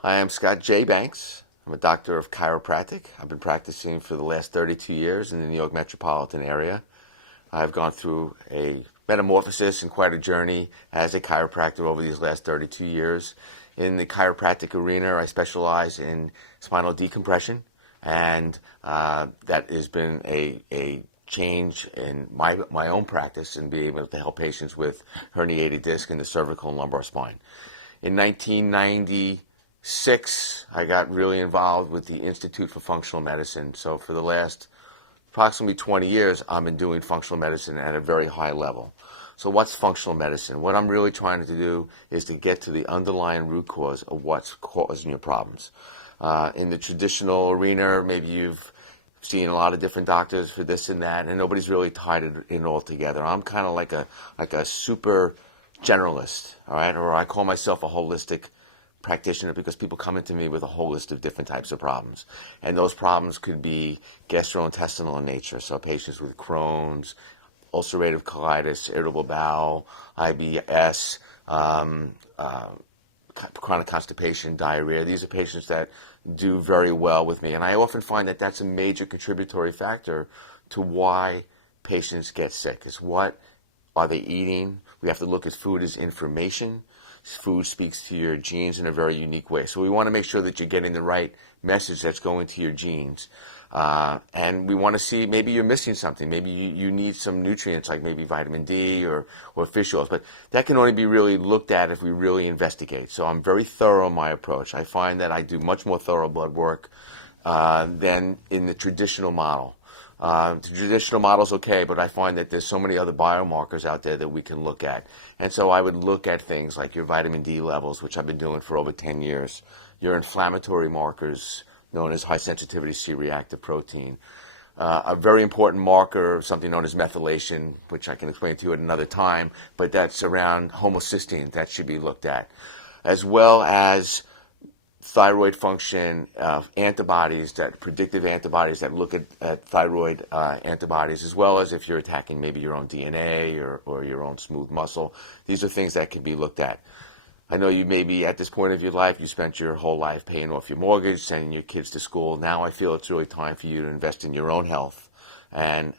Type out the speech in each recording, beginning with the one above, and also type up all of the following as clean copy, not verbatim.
Hi, I'm Scott J. Banks. I'm a doctor of chiropractic. I've been practicing for the last 32 years in the New York metropolitan area. I've gone through a metamorphosis and quite a journey as a chiropractor over these last 32 years. In the chiropractic arena, I specialize in spinal decompression, and that has been a change in my own practice and being able to help patients with herniated disc in the cervical and lumbar spine. In 1996, I got really involved with the Institute for Functional Medicine. So for the last approximately 20 years, I've been doing functional medicine at a very high level. So what's functional medicine? What I'm really trying to do is to get to the underlying root cause of what's causing your problems. In the traditional arena, maybe you've seen a lot of different doctors for this and that, and nobody's really tied it in all together. I'm kind of like a super generalist, all right? Or I call myself a holistic practitioner because people come into me with a whole list of different types of problems. And those problems could be gastrointestinal in nature, so patients with Crohn's, ulcerative colitis, irritable bowel, IBS, chronic constipation, diarrhea. These are patients that do very well with me. And I often find that that's a major contributory factor to why patients get sick, is what are they eating? We have to look at food as information. Food speaks to your genes in a very unique way. So we want to make sure that you're getting the right message that's going to your genes. And we want to see maybe you're missing something. Maybe you need some nutrients like maybe vitamin D or fish oils. But that can only be really looked at if we really investigate. So I'm very thorough in my approach. I find that I do much more thorough blood work than in the traditional model. The traditional model's okay, but I find that there's so many other biomarkers out there that we can look at. And so I would look at things like your vitamin D levels, which I've been doing for over 10 years, your inflammatory markers, known as high-sensitivity C-reactive protein, a very important marker, something known as methylation, which I can explain to you at another time, but that's around homocysteine. That should be looked at, as well as thyroid function, antibodies, that predictive antibodies that look at thyroid antibodies, as well as if you're attacking maybe your own DNA or your own smooth muscle. These are things that can be looked at. I know you may be at this point of your life, you spent your whole life paying off your mortgage, sending your kids to school. Now I feel it's really time for you to invest in your own health. And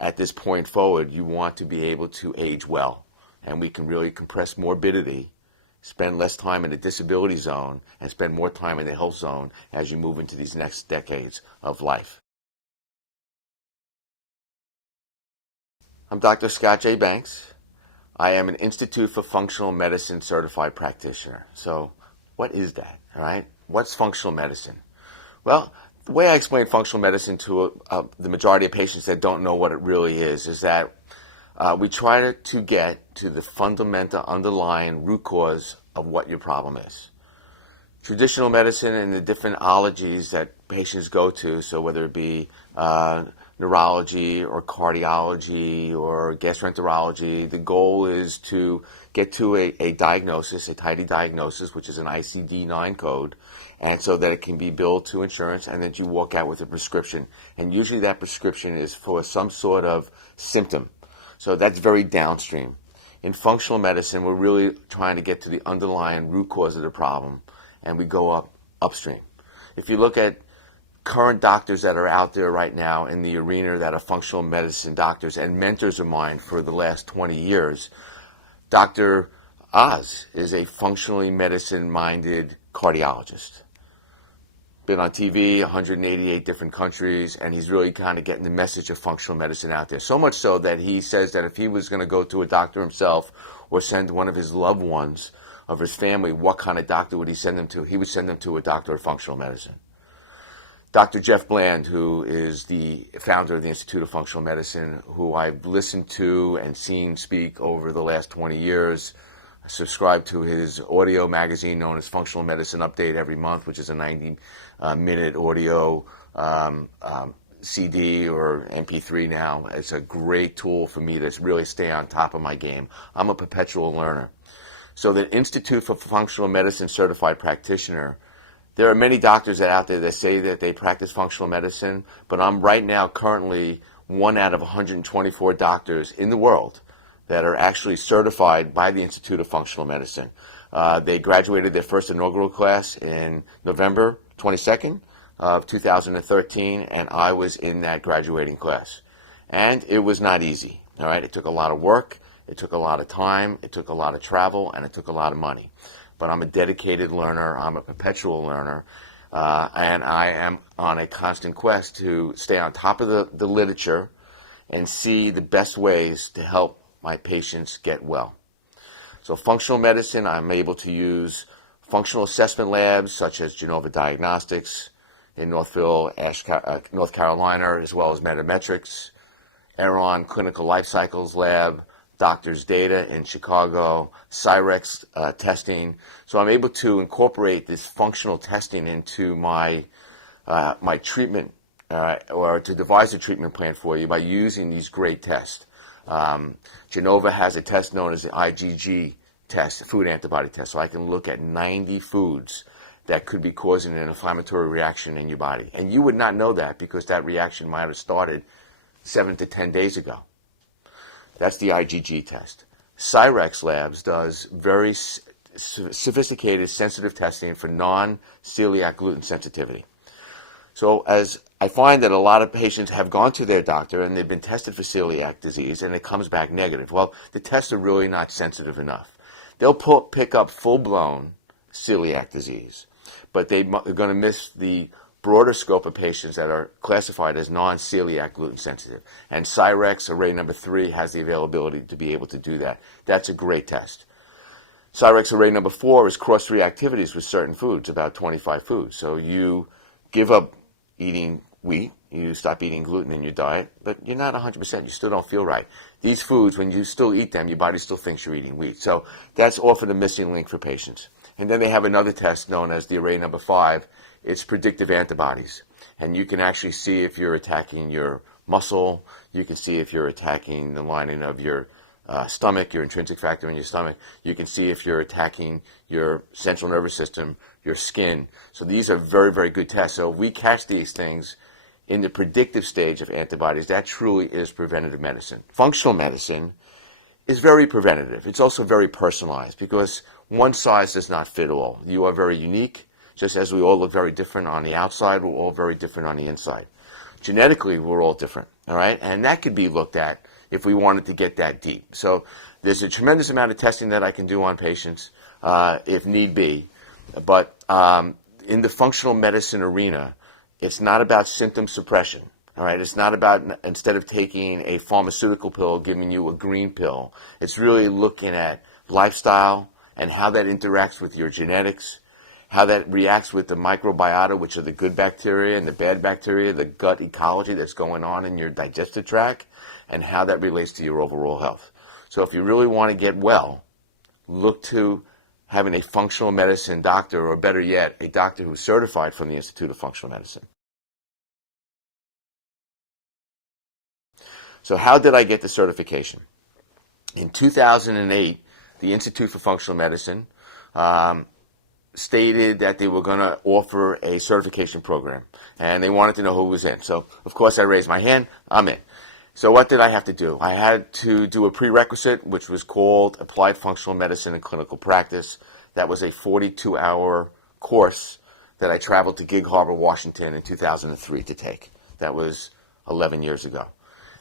at this point forward, you want to be able to age well. And we can really compress morbidity, spend less time in the disability zone, and spend more time in the health zone as you move into these next decades of life. I'm Dr. Scott J. Banks. I am an Institute for Functional Medicine certified practitioner. So what is that, all right? What's functional medicine? Well, the way I explain functional medicine to the majority of patients that don't know what it really is that we try to get to the fundamental underlying root cause of what your problem is. Traditional medicine and the different ologies that patients go to, so whether it be neurology or cardiology or gastroenterology, the goal is to get to a diagnosis, a tidy diagnosis, which is an ICD-9 code, and so that it can be billed to insurance and that you walk out with a prescription. And usually that prescription is for some sort of symptom. So that's very downstream. In functional medicine, we're really trying to get to the underlying root cause of the problem, and we go upstream. If you look at current doctors that are out there right now in the arena that are functional medicine doctors and mentors of mine for the last 20 years, Dr. Oz is a functionally medicine-minded cardiologist. Been on TV, 188 different countries, and he's really kind of getting the message of functional medicine out there. So much so that he says that if he was going to go to a doctor himself or send one of his loved ones of his family, what kind of doctor would he send them to? He would send them to a doctor of functional medicine. Dr. Jeff Bland, who is the founder of the Institute of Functional Medicine, who I've listened to and seen speak over the last 20 years, I subscribe to his audio magazine known as Functional Medicine Update every month, which is a 90-minute audio CD or MP3 now. It's a great tool for me to really stay on top of my game. I'm a perpetual learner. So the Institute for Functional Medicine Certified Practitioner, there are many doctors out there that say that they practice functional medicine, but I'm right now currently one out of 124 doctors in the world that are actually certified by the Institute of Functional Medicine. They graduated their first inaugural class in November 22nd of 2013, and I was in that graduating class. And it was not easy, all right? It took a lot of work, it took a lot of time, it took a lot of travel, and it took a lot of money. But I'm a dedicated learner, I'm a perpetual learner, and I am on a constant quest to stay on top of the literature and see the best ways to help my patients get well. So functional medicine, I'm able to use functional assessment labs such as Genova Diagnostics in Northville, North Carolina, as well as Metametrics, Aeron Clinical Life Cycles Lab, Doctors Data in Chicago, Cyrex testing. So I'm able to incorporate this functional testing into my treatment or to devise a treatment plan for you by using these great tests. Genova has a test known as the IgG test, food antibody test, so I can look at 90 foods that could be causing an inflammatory reaction in your body. And you would not know that because that reaction might have started 7 to 10 days ago. That's the IgG test. Cyrex Labs does very sophisticated sensitive testing for non-celiac gluten sensitivity. So as I find that a lot of patients have gone to their doctor and they've been tested for celiac disease and it comes back negative. Well, the tests are really not sensitive enough. They'll pick up full-blown celiac disease, but they're going to miss the broader scope of patients that are classified as non-celiac gluten sensitive. And Cyrex array number 3 has the availability to be able to do that. That's a great test. Cyrex array number 4 is cross-reactivities with certain foods, about 25 foods. So you give up eating wheat, you stop eating gluten in your diet, but you're not 100%, you still don't feel right. These foods, when you still eat them, your body still thinks you're eating wheat. So that's often a missing link for patients. And then they have another test known as the array number 5. It's predictive antibodies. And you can actually see if you're attacking your muscle, you can see if you're attacking the lining of your stomach, your intrinsic factor in your stomach. You can see if you're attacking your central nervous system, your skin. So these are very, very good tests. So if we catch these things in the predictive stage of antibodies, that truly is preventative medicine. Functional medicine is very preventative. It's also very personalized because one size does not fit all. You are very unique. Just as we all look very different on the outside, we're all very different on the inside. Genetically, we're all different, all right? And that could be looked at if we wanted to get that deep. So there's a tremendous amount of testing that I can do on patients if need be. But in the functional medicine arena, it's not about symptom suppression, all right? It's not about, instead of taking a pharmaceutical pill, giving you a green pill. It's really looking at lifestyle and how that interacts with your genetics, how that reacts with the microbiota, which are the good bacteria and the bad bacteria, the gut ecology that's going on in your digestive tract, and how that relates to your overall health. So if you really want to get well, look to having a functional medicine doctor, or better yet, a doctor who's certified from the Institute of Functional Medicine. So how did I get the certification? In 2008, the Institute for Functional Medicine stated that they were going to offer a certification program, and they wanted to know who was in. So, of course, I raised my hand. I'm in. So what did I have to do? I had to do a prerequisite, which was called Applied Functional Medicine and Clinical Practice. That was a 42-hour course that I traveled to Gig Harbor, Washington in 2003 to take. That was 11 years ago.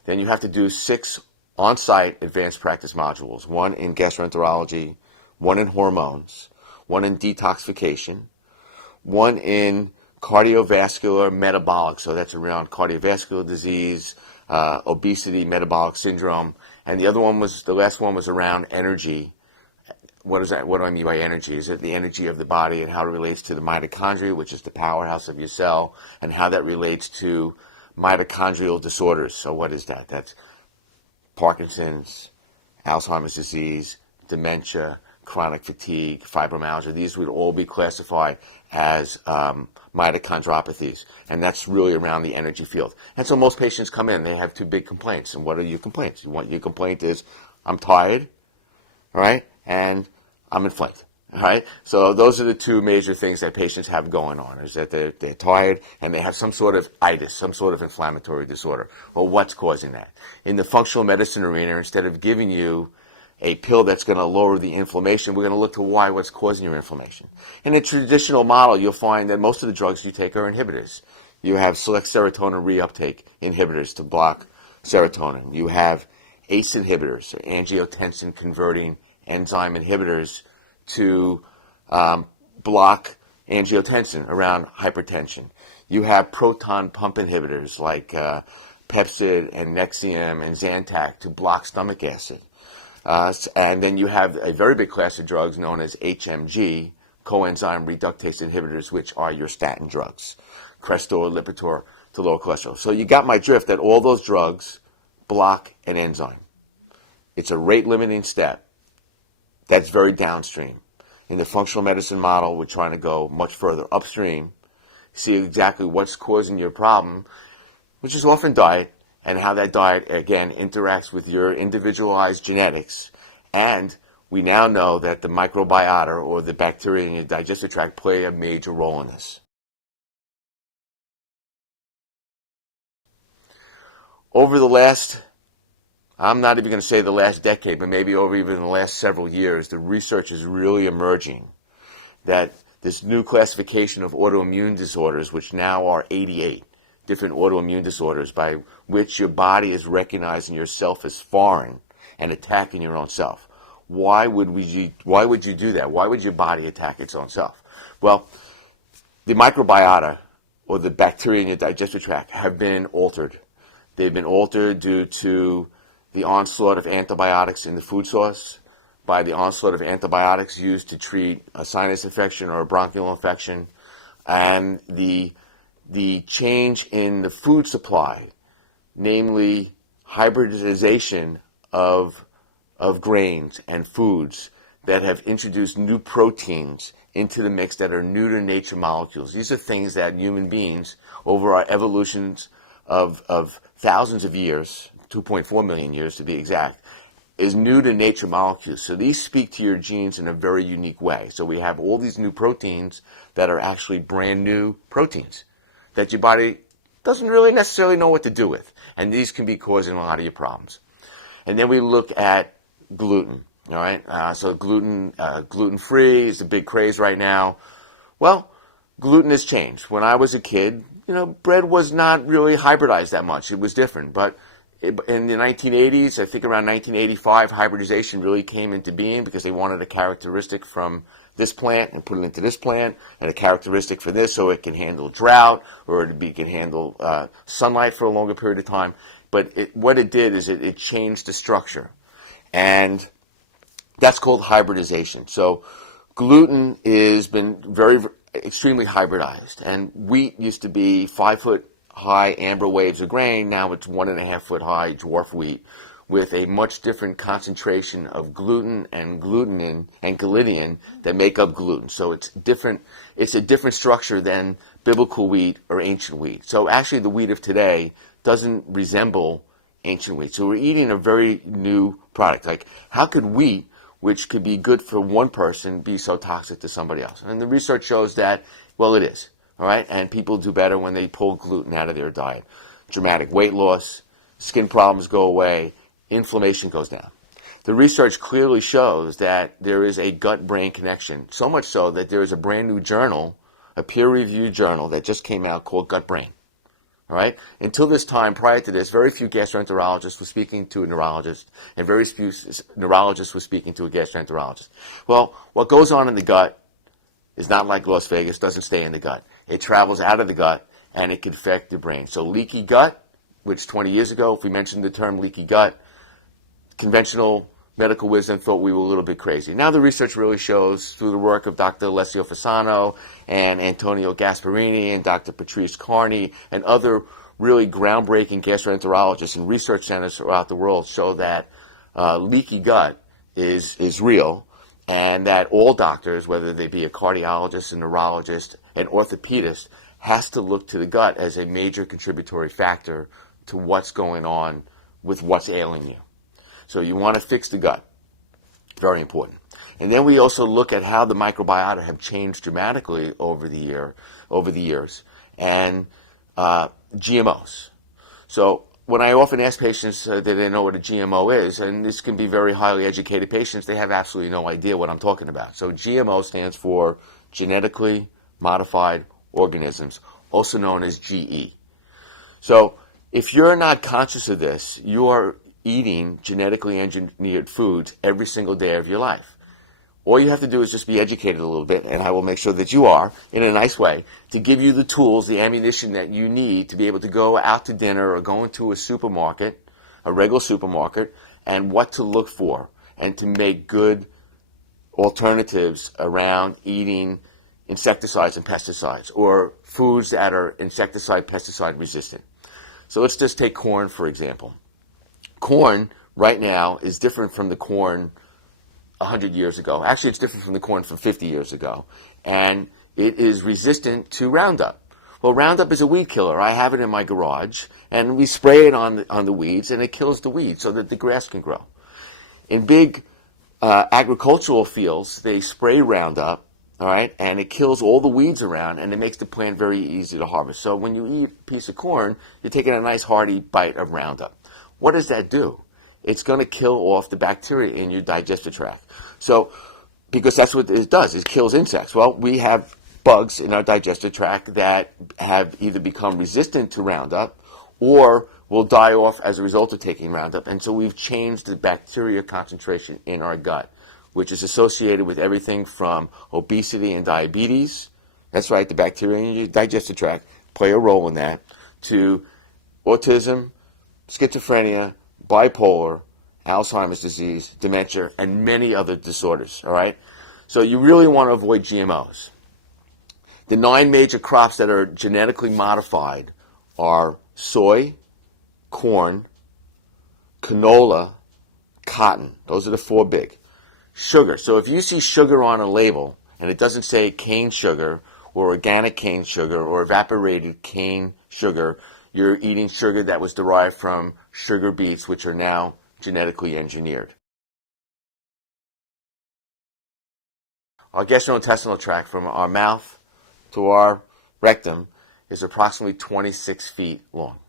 Then you have to do 6 on-site advanced practice modules, 1 in gastroenterology, 1 in hormones, 1 in detoxification, 1 in cardiovascular metabolic, so that's around cardiovascular disease, obesity, metabolic syndrome, and the last one was around energy. What is that? What do I mean by energy? Is it the energy of the body and how it relates to the mitochondria, which is the powerhouse of your cell, and how that relates to mitochondrial disorders? So what is that? That's Parkinson's, Alzheimer's disease, dementia, chronic fatigue, fibromyalgia. These would all be classified as mitochondriopathies, and that's really around the energy field. And so most patients come in, they have 2 big complaints. And what are your complaints? Your complaint is, I'm tired, all right, and I'm inflamed. All right, so those are the two major things that patients have going on, is that they're tired and they have some sort of itis, some sort of inflammatory disorder. Well, what's causing that? In the functional medicine arena, instead of giving you a pill that's going to lower the inflammation, we're going to look to what's causing your inflammation. In a traditional model, you'll find that most of the drugs you take are inhibitors. You have select serotonin reuptake inhibitors to block serotonin. You have ACE inhibitors, or angiotensin converting enzyme inhibitors, to block angiotensin around hypertension. You have proton pump inhibitors like Pepcid and Nexium and Zantac to block stomach acid. And then you have a very big class of drugs known as HMG, coenzyme reductase inhibitors, which are your statin drugs, Crestor, Lipitor, to lower cholesterol. So you got my drift that all those drugs block an enzyme. It's a rate-limiting step. That's very downstream. In the functional medicine model, we're trying to go much further upstream, see exactly what's causing your problem, which is often diet, and how that diet, again, interacts with your individualized genetics. And we now know that the microbiota, or the bacteria in your digestive tract, play a major role in this. Over the last, I'm not even going to say the last decade, but maybe over even the last several years, the research is really emerging that this new classification of autoimmune disorders, which now are 88 different autoimmune disorders by which your body is recognizing yourself as foreign and attacking your own self. Why would you do that? Why would your body attack its own self? Well, the microbiota, or the bacteria in your digestive tract, have been altered. They've been altered due to the onslaught of antibiotics in the food source, by the onslaught of antibiotics used to treat a sinus infection or a bronchial infection, and the change in the food supply, namely hybridization of grains and foods that have introduced new proteins into the mix that are new to nature molecules. These are things that human beings, over our evolutions of thousands of years, 2.4 million years to be exact, is new to nature molecules. So these speak to your genes in a very unique way. So we have all these new proteins that are actually brand new proteins that your body doesn't really necessarily know what to do with. And these can be causing a lot of your problems. And then we look at gluten. All right, so gluten-free is a big craze right now. Well, gluten has changed. When I was a kid, bread was not really hybridized that much. It was different. But in the 1980s, I think around 1985, hybridization really came into being because they wanted a characteristic from this plant and put it into this plant, and a characteristic for this so it can handle drought, or it can handle sunlight for a longer period of time. But what it did is it changed the structure. And that's called hybridization. So gluten has been extremely hybridized. And wheat used to be 5-foot high amber waves of grain. Now it's 1.5-foot high dwarf wheat with a much different concentration of gluten and glutenin and gliadin that make up gluten. So it's different. It's a different structure than biblical wheat or ancient wheat. So actually the wheat of today doesn't resemble ancient wheat. So we're eating a very new product. Like, how could wheat, which could be good for one person, be so toxic to somebody else? And the research shows that, well, it is. All right? And people do better when they pull gluten out of their diet. Dramatic weight loss, skin problems go away, inflammation goes down. The research clearly shows that there is a gut-brain connection, so much so that there is a brand new journal, a peer-reviewed journal that just came out called Gut Brain. All right? Until this time, prior to this, very few gastroenterologists were speaking to a neurologist, and very few neurologists were speaking to a gastroenterologist. Well, what goes on in the gut is not like Las Vegas, doesn't stay in the gut. It travels out of the gut, and it can affect the brain. So leaky gut, which 20 years ago, if we mentioned the term leaky gut, conventional medical wisdom thought we were a little bit crazy. Now the research really shows, through the work of Dr. Alessio Fasano and Antonio Gasparini and Dr. Patrice Carney and other really groundbreaking gastroenterologists and research centers throughout the world, show that leaky gut is real, and that all doctors, whether they be a cardiologist, a neurologist, an orthopedist, has to look to the gut as a major contributory factor to what's going on with what's ailing you. So you want to fix the gut. Very important. And then we also look at how the microbiota have changed dramatically over the years, and GMOs. So when I often ask patients that they know what a GMO is, and this can be very highly educated patients, they have absolutely no idea what I'm talking about. So GMO stands for genetically modified organisms, also known as GE. So if you're not conscious of this, you are eating genetically engineered foods every single day of your life. All you have to do is just be educated a little bit, and I will make sure that you are, in a nice way, to give you the tools, the ammunition that you need to be able to go out to dinner or go into a supermarket, a regular supermarket, and what to look for, and to make good alternatives around eating insecticides and pesticides, or foods that are insecticide, pesticide resistant. So let's just take corn, for example. Corn, right now, is different from the corn 100 years ago. Actually, it's different from the corn from 50 years ago. And it is resistant to Roundup. Well, Roundup is a weed killer. I have it in my garage, and we spray it on the weeds, and it kills the weeds so that the grass can grow. In big agricultural fields, they spray Roundup, all right, and it kills all the weeds around, and it makes the plant very easy to harvest. So when you eat a piece of corn, you're taking a nice hearty bite of Roundup. What does that do? It's going to kill off the bacteria in your digestive tract. So, because that's what it does, it kills insects. Well, we have bugs in our digestive tract that have either become resistant to Roundup or will die off as a result of taking Roundup. And so we've changed the bacteria concentration in our gut, which is associated with everything from obesity and diabetes. That's right, the bacteria in your digestive tract play a role in that, to autism, schizophrenia, bipolar, Alzheimer's disease, dementia, and many other disorders, all right? So you really want to avoid GMOs. The 9 major crops that are genetically modified are soy, corn, canola, cotton. Those are the 4 big. Sugar. So if you see sugar on a label and it doesn't say cane sugar or organic cane sugar or evaporated cane sugar, you're eating sugar that was derived from sugar beets, which are now genetically engineered. Our gastrointestinal tract, from our mouth to our rectum, is approximately 26 feet long.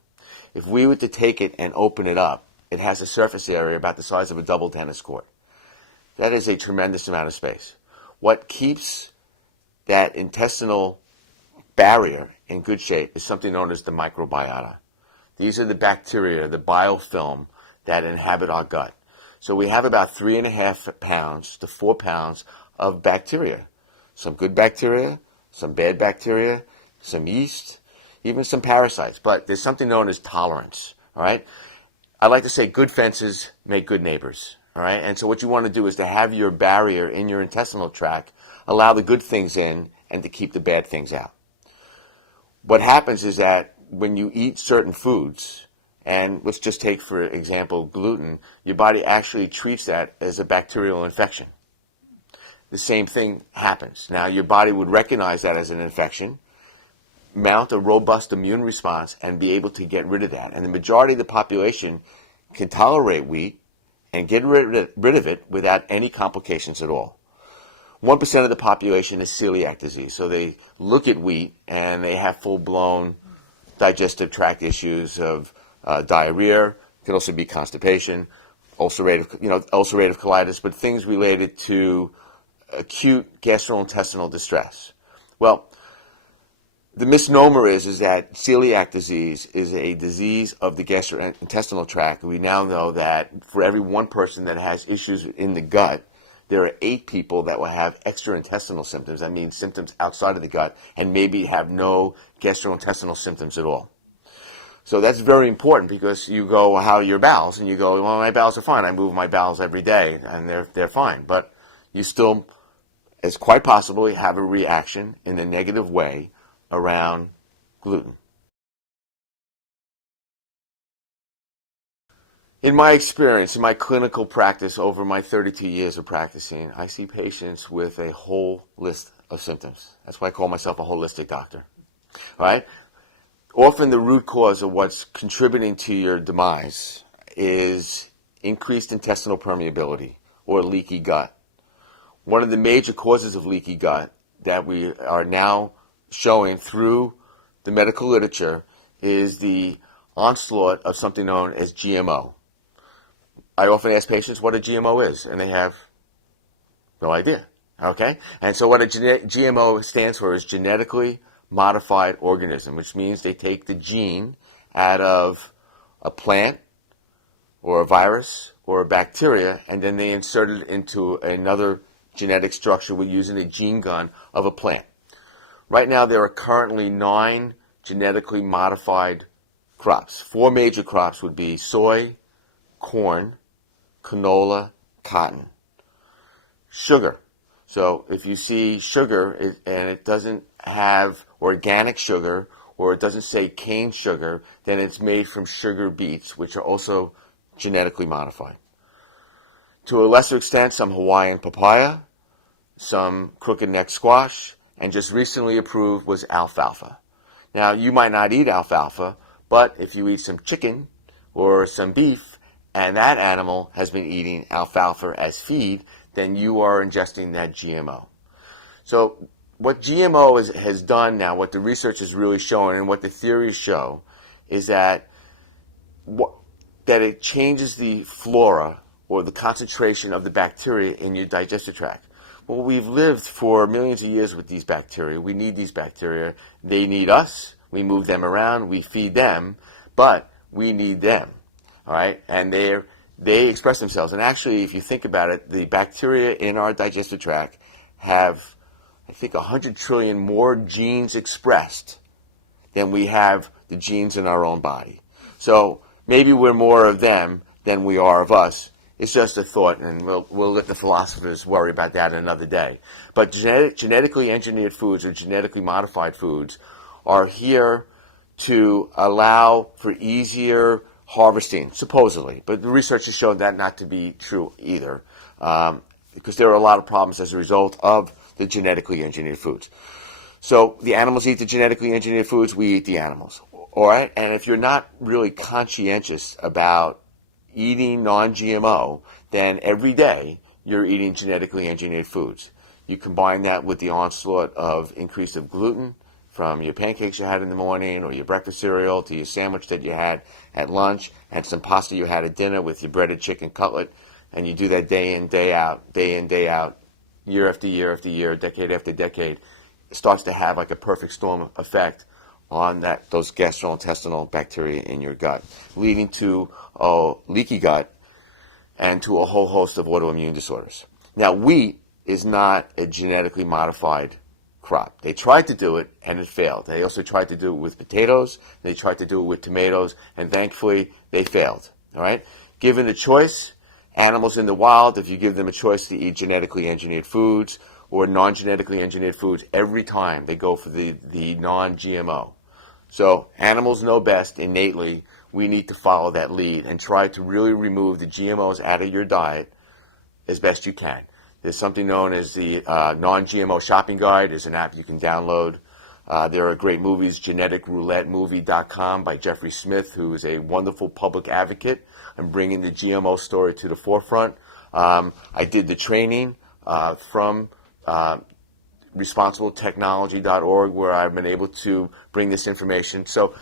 If we were to take it and open it up, it has a surface area about the size of a double tennis court. That is a tremendous amount of space. What keeps that intestinal barrier in good shape is something known as the microbiota. These are the bacteria, the biofilm, that inhabit our gut. So we have about 3.5 pounds to 4 pounds of bacteria. Some good bacteria, some bad bacteria, some yeast, even some parasites. But there's something known as tolerance, all right? I like to say good fences make good neighbors, all right? And so what you want to do is to have your barrier in your intestinal tract allow the good things in and to keep the bad things out. What happens is that when you eat certain foods, and let's just take, for example, gluten, your body actually treats that as a bacterial infection. The same thing happens. Now, your body would recognize that as an infection, mount a robust immune response, and be able to get rid of that. And the majority of the population can tolerate wheat and get rid of it without any complications at all. 1% of the population is celiac disease. So they look at wheat and they have full-blown digestive tract issues of diarrhea. It can also be constipation, ulcerative colitis, but things related to acute gastrointestinal distress. Well, the misnomer is that celiac disease is a disease of the gastrointestinal tract. We now know that for every 1 person that has issues in the gut, there are 8 people that will have extraintestinal symptoms. That means symptoms outside of the gut, and maybe have no gastrointestinal symptoms at all. So that's very important, because you go, well, how are your bowels? And you go, well, my bowels are fine. I move my bowels every day, and they're fine. But you still, it's quite possible, you have a reaction in a negative way around gluten. In my experience, in my clinical practice over my 32 years of practicing, I see patients with a whole list of symptoms. That's why I call myself a holistic doctor. All right? Often the root cause of what's contributing to your demise is increased intestinal permeability or leaky gut, one of the major causes of leaky gut that we are now showing through the medical literature is the onslaught of something known as GMO. I often ask patients what a GMO is, and they have no idea. Okay? And so what a GMO stands for is genetically modified organism, which means they take the gene out of a plant or a virus or a bacteria, and then they insert it into another genetic structure with using a gene gun of a plant. Right now, there are currently 9 genetically modified crops. 4 major crops would be soy, corn, canola, cotton. Sugar. So if you see sugar and it doesn't have organic sugar, or it doesn't say cane sugar, then it's made from sugar beets, which are also genetically modified. To a lesser extent, some Hawaiian papaya, some crooked neck squash, and just recently approved was alfalfa. Now, you might not eat alfalfa, but if you eat some chicken or some beef, and that animal has been eating alfalfa as feed, then you are ingesting that GMO. So what GMO has done now, what the research is really showing and what the theories show, is that it changes the flora or the concentration of the bacteria in your digestive tract. Well, we've lived for millions of years with these bacteria. We need these bacteria. They need us. We move them around. We feed them, but we need them. All right? And they express themselves. And actually, if you think about it, the bacteria in our digestive tract have, I think, 100 trillion more genes expressed than we have the genes in our own body. So maybe we're more of them than we are of us. It's just a thought, and we'll let the philosophers worry about that another day. But genetically engineered foods or genetically modified foods are here to allow for easier harvesting, supposedly. But the research has shown that not to be true either, because there are a lot of problems as a result of the genetically engineered foods. So the animals eat the genetically engineered foods, we eat the animals. All right? And if you're not really conscientious about eating non-GMO, then every day you're eating genetically engineered foods. You combine that with the onslaught of increase of gluten from your pancakes you had in the morning or your breakfast cereal to your sandwich that you had at lunch and some pasta you had at dinner with your breaded chicken cutlet, and you do that day in, day out, year after year after year, decade after decade, it starts to have like a perfect storm effect on those gastrointestinal bacteria in your gut, leading to a leaky gut and to a whole host of autoimmune disorders. Now, wheat is not a genetically modified crop. They tried to do it, and it failed. They also tried to do it with potatoes. They tried to do it with tomatoes, and thankfully, they failed. All right? Given the choice, animals in the wild, if you give them a choice to eat genetically engineered foods or non-genetically engineered foods, every time they go for the non-GMO. So animals know best innately. We need to follow that lead and try to really remove the GMOs out of your diet as best you can. There's something known as the Non-GMO Shopping Guide. It's an app you can download. There are great movies, geneticroulettemovie.com by Jeffrey Smith, who is a wonderful public advocate and bringing the GMO story to the forefront. I did the training from responsibletechnology.org where I've been able to bring this information. So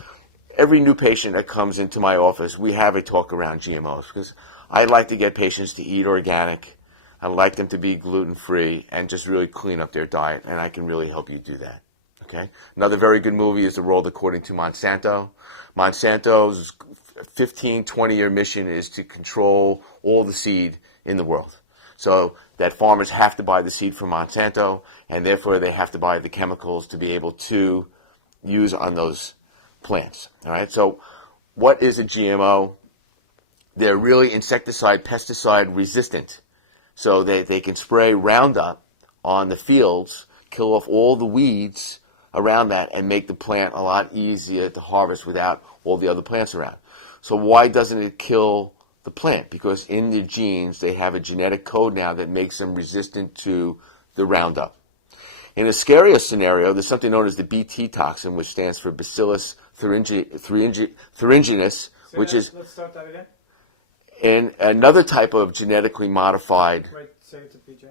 every new patient that comes into my office, we have a talk around GMOs because I'd like to get patients to eat organic. I'd like them to be gluten-free and just really clean up their diet, and I can really help you do that. Okay. Another very good movie is The World According to Monsanto. Monsanto's 15, 20-year mission is to control all the seed in the world. So that farmers have to buy the seed from Monsanto, and therefore they have to buy the chemicals to be able to use on those plants. All right. So what is a GMO? They're really insecticide, pesticide resistant. So they can spray Roundup on the fields, kill off all the weeds around that, and make the plant a lot easier to harvest without all the other plants around. So why doesn't it kill the plant? Because in their genes, they have a genetic code now that makes them resistant to the Roundup. In a scarier scenario, there's something known as the Bt toxin, which stands for Bacillus thuringiensis, which is... Let's start that again. And another type of genetically modified... Right, say it to PJ.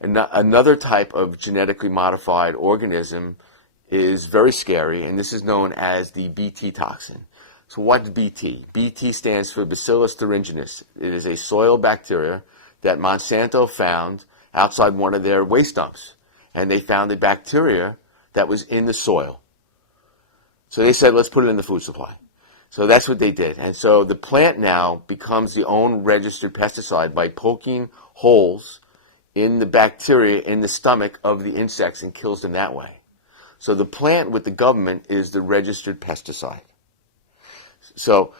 Another type of genetically modified organism is very scary, and this is known as the Bt toxin. So what's Bt? Bt stands for Bacillus thuringiensis. It is a soil bacteria that Monsanto found outside one of their waste dumps. And they found a bacteria that was in the soil. So they said, let's put it in the food supply. So that's what they did. And so the plant now becomes the own registered pesticide by poking holes in the bacteria in the stomach of the insects and kills them that way. So the plant with the government is the registered pesticide. So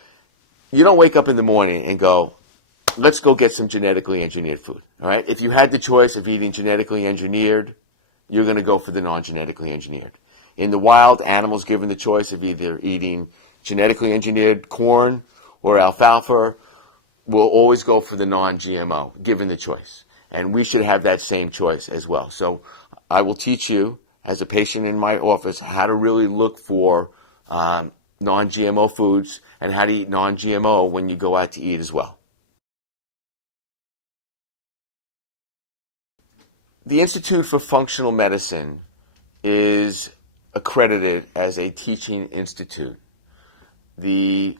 you don't wake up in the morning and go, let's go get some genetically engineered food. All right? If you had the choice of eating genetically engineered, you're going to go for the non-genetically engineered. In the wild, animals given the choice of either eating genetically engineered corn or alfalfa will always go for the non-GMO, given the choice. And we should have that same choice as well. So I will teach you, as a patient in my office, how to really look for non-GMO foods and how to eat non-GMO when you go out to eat as well. The Institute for Functional Medicine is accredited as a teaching institute. I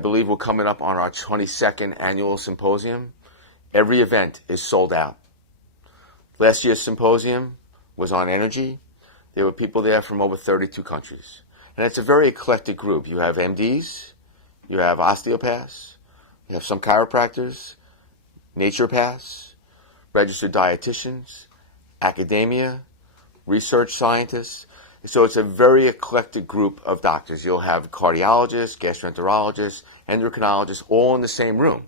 believe we're coming up on our 22nd annual symposium. Every event is sold out. Last year's symposium was on energy. There were people there from over 32 countries. And it's a very eclectic group. You have MDs, you have osteopaths, you have some chiropractors, naturopaths, registered dietitians, academia, research scientists. So it's a very eclectic group of doctors. You'll have cardiologists, gastroenterologists, endocrinologists, all in the same room.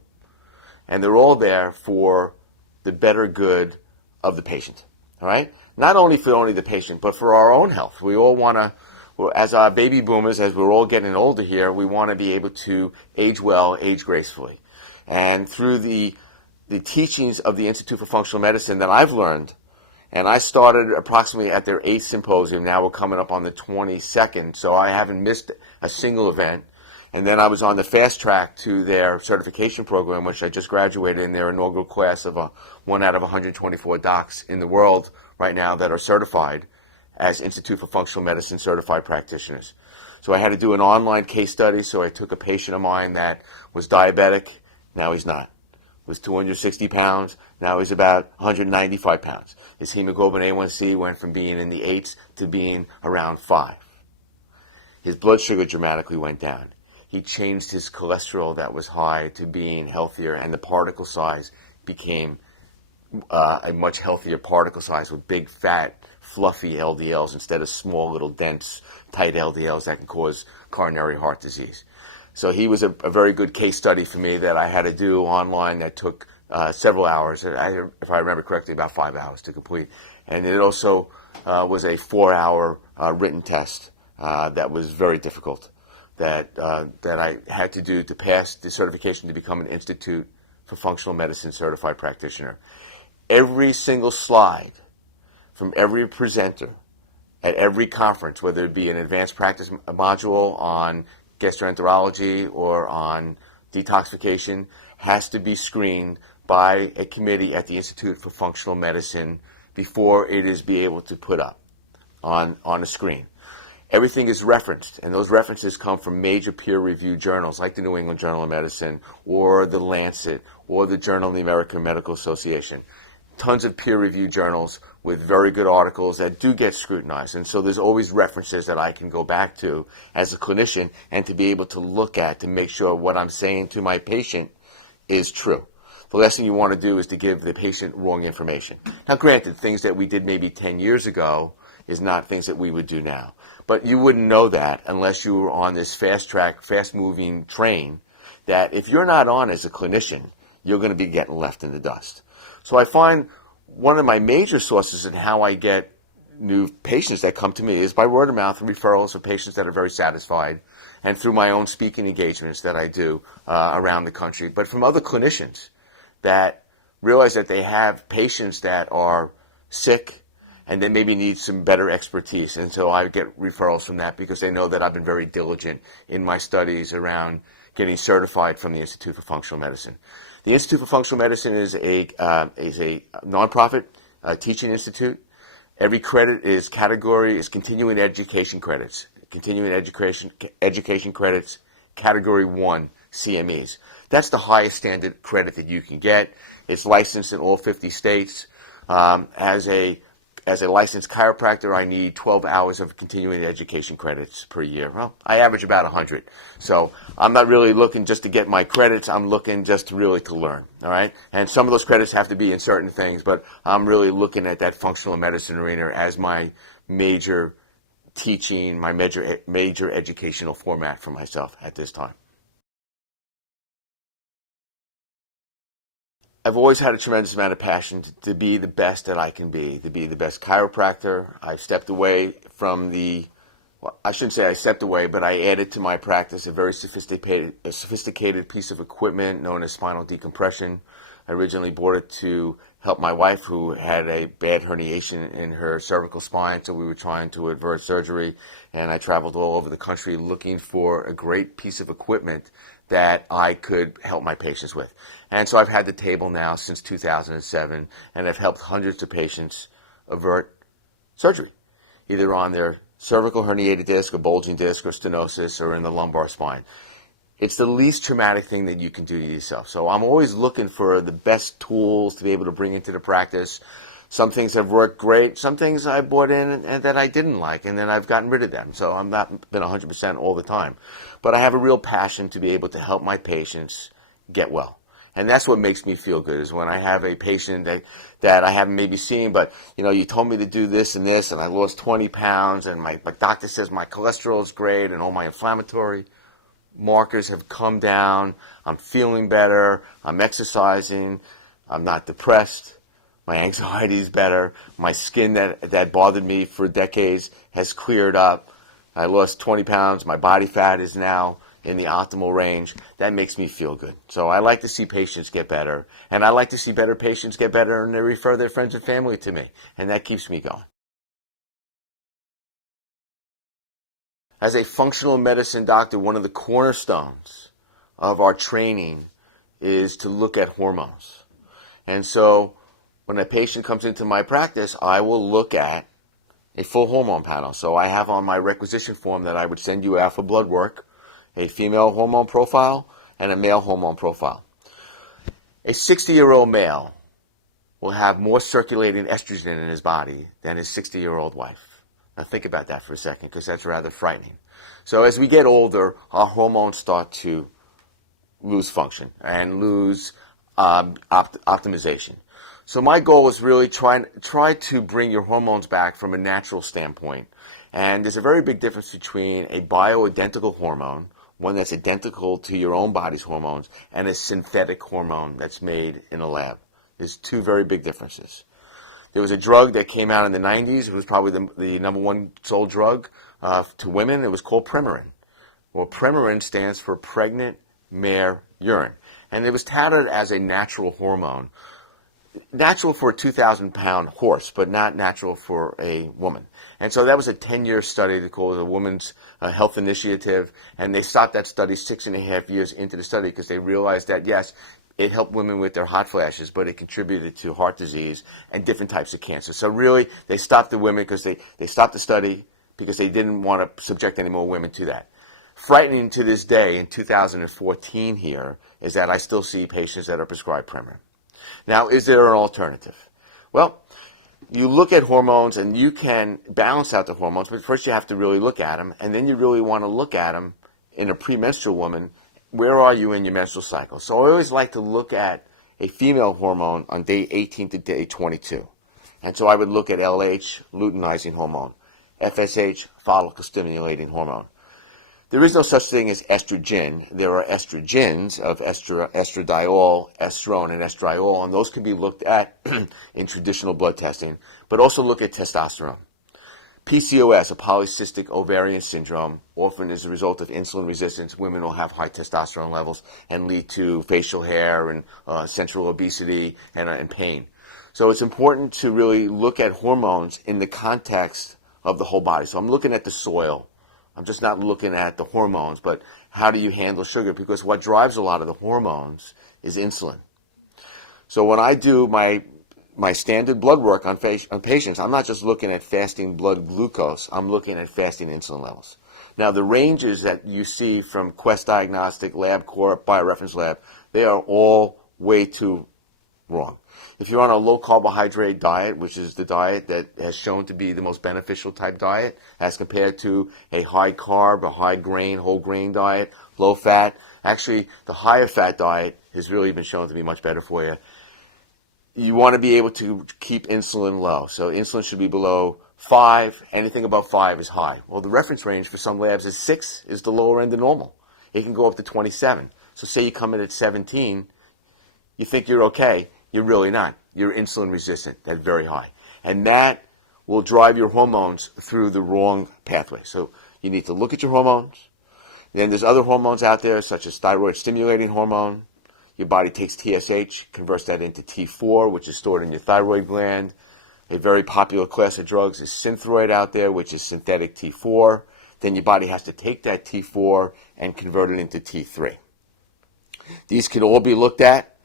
And they're all there for the better good of the patient. All right? Not only for the patient, but for our own health. We all want to, as our baby boomers, as we're all getting older here, we want to be able to age well, age gracefully. And through the teachings of the Institute for Functional Medicine that I've learned, and I started approximately at their 8th symposium. Now we're coming up on the 22nd, so I haven't missed a single event. And then I was on the fast track to their certification program, which I just graduated in their inaugural class of one out of 124 docs in the world right now that are certified as Institute for Functional Medicine certified practitioners. So I had to do an online case study, so I took a patient of mine that was diabetic. Now he's not. Was 260 pounds. Now he's about 195 pounds. His hemoglobin A1C went from being in the 8s to being around 5. His blood sugar dramatically went down. He changed his cholesterol that was high to being healthier, and the particle size became a much healthier particle size with big, fat, fluffy LDLs instead of small, little, dense, tight LDLs that can cause coronary heart disease. So he was a very good case study for me that I had to do online that took several hours. If I remember correctly, about 5 hours to complete. And it also was a 4-hour written test that was very difficult that I had to do to pass the certification to become an Institute for Functional Medicine certified practitioner. Every single slide from every presenter at every conference, whether it be an advanced practice module on gastroenterology or on detoxification, has to be screened by a committee at the Institute for Functional Medicine before it is be able to put up on a screen. Everything is referenced, and those references come from major peer-reviewed journals like the New England Journal of Medicine or the Lancet or the Journal of the American Medical Association. Tons of peer-reviewed journals with very good articles that do get scrutinized. And so there's always references that I can go back to as a clinician and to be able to look at to make sure what I'm saying to my patient is true. The last thing you want to do is to give the patient wrong information. Now, granted, things that we did maybe 10 years ago is not things that we would do now. But you wouldn't know that unless you were on this fast-track, fast-moving train that if you're not on as a clinician, you're going to be getting left in the dust. So I find one of my major sources in how I get new patients that come to me is by word of mouth and referrals of patients that are very satisfied, and through my own speaking engagements that I do around the country, but from other clinicians that realize that they have patients that are sick and they maybe need some better expertise. And so I get referrals from that because they know that I've been very diligent in my studies around getting certified from the Institute for Functional Medicine. The Institute for Functional Medicine is a nonprofit teaching institute. Every credit is continuing education credits. Continuing education credits, Category 1 CMEs. That's the highest standard credit that you can get. It's licensed in all 50 states. As a licensed chiropractor, I need 12 hours of continuing education credits per year. Well, I average about 100. So I'm not really looking just to get my credits. I'm looking just really to learn, all right? And some of those credits have to be in certain things, but I'm really looking at that functional medicine arena as my major teaching, my major educational format for myself at this time. I've always had a tremendous amount of passion to be the best that I can be, to be the best chiropractor. I stepped away from I shouldn't say I stepped away, but I added to my practice a very sophisticated piece of equipment known as spinal decompression. I originally bought it to help my wife, who had a bad herniation in her cervical spine, so we were trying to avert surgery, and I traveled all over the country looking for a great piece of equipment that I could help my patients with. And so I've had the table now since 2007, and I've helped hundreds of patients avert surgery, either on their cervical herniated disc, a bulging disc, or stenosis, or in the lumbar spine. It's the least traumatic thing that you can do to yourself. So I'm always looking for the best tools to be able to bring into the practice. Some things have worked great. Some things I bought in and that I didn't like, and then I've gotten rid of them. So I'm not been 100% all the time. But I have a real passion to be able to help my patients get well. And that's what makes me feel good, is when I have a patient that I haven't maybe seen, but, you told me to do this, and I lost 20 pounds, and my doctor says my cholesterol is great, and all my inflammatory markers have come down. I'm feeling better. I'm exercising. I'm not depressed. My anxiety is better. My skin that bothered me for decades has cleared up. I lost 20 pounds. My body fat is now in the optimal range. That makes me feel good. So I like to see patients get better, and I like to see better patients get better, and they refer their friends and family to me, and that keeps me going. As a functional medicine doctor, one of the cornerstones of our training is to look at hormones. And so when a patient comes into my practice, I will look at a full hormone panel. So I have on my requisition form that I would send you out for blood work a female hormone profile and a male hormone profile. A 60-year-old male will have more circulating estrogen in his body than his 60-year-old wife. Now think about that for a second, because that's rather frightening. So as we get older, our hormones start to lose function and lose optimization. So my goal is really try to bring your hormones back from a natural standpoint. And there's a very big difference between a bioidentical hormone, one that's identical to your own body's hormones, and a synthetic hormone that's made in a lab. There's two very big differences. There was a drug that came out in the 90s. It was probably the number one sold drug to women. It was called Premarin. Well, Premarin stands for pregnant mare urine. And it was touted as a natural hormone. Natural for a 2,000-pound horse, but not natural for a woman. And so that was a 10-year study called the Women's Health Initiative. And they stopped that study 6.5 years into the study because they realized that, yes, it helped women with their hot flashes, but it contributed to heart disease and different types of cancer. So really, they stopped the women because they stopped the study because they didn't want to subject any more women to that. Frightening to this day, in 2014 here, is that I still see patients that are prescribed Premarin. Now, is there an alternative? Well, you look at hormones and you can balance out the hormones, but first you have to really look at them, and then you really want to look at them in a premenstrual woman. Where are you in your menstrual cycle? So I always like to look at a female hormone on day 18 to day 22. And so I would look at LH, luteinizing hormone, FSH, follicle stimulating hormone. There is no such thing as estrogen. There are estrogens of estradiol, estrone, and estriol, and those can be looked at in traditional blood testing, but also look at testosterone. PCOS, a polycystic ovarian syndrome, often as a result of insulin resistance, women will have high testosterone levels and lead to facial hair and central obesity and pain. So it's important to really look at hormones in the context of the whole body. So I'm looking at the soil. I'm just not looking at the hormones, but how do you handle sugar? Because what drives a lot of the hormones is insulin. So when I do my standard blood work on patients, I'm not just looking at fasting blood glucose, I'm looking at fasting insulin levels. Now, the ranges that you see from Quest Diagnostic, LabCorp, BioReference Lab, they are all way too wrong. If you're on a low-carbohydrate diet, which is the diet that has shown to be the most beneficial type diet, as compared to a high-carb, a high-grain, whole-grain diet, low-fat, actually, the higher-fat diet has really been shown to be much better for you. You want to be able to keep insulin low. So insulin should be below 5. Anything above 5 is high. Well, the reference range for some labs is 6 is the lower end of normal. It can go up to 27. So say you come in at 17, you think you're okay. You're really not. You're insulin resistant. That's very high. And that will drive your hormones through the wrong pathway. So you need to look at your hormones. Then there's other hormones out there, such as thyroid stimulating hormone. Your body takes TSH, converts that into T4, which is stored in your thyroid gland. A very popular class of drugs is Synthroid out there, which is synthetic T4. Then your body has to take that T4 and convert it into T3. These can all be looked at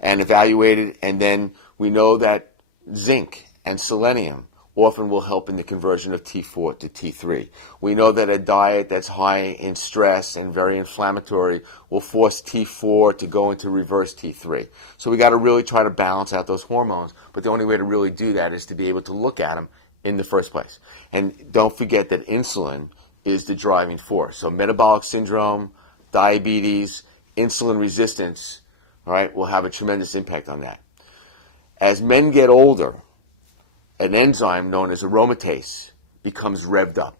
and evaluated, and then we know that zinc and selenium often will help in the conversion of T4 to T3. We know that a diet that's high in stress and very inflammatory will force T4 to go into reverse T3. So we got to really try to balance out those hormones, but the only way to really do that is to be able to look at them in the first place. And don't forget that insulin is the driving force. So metabolic syndrome, diabetes, insulin resistance, all right, will have a tremendous impact on that. As men get older, an enzyme known as aromatase becomes revved up.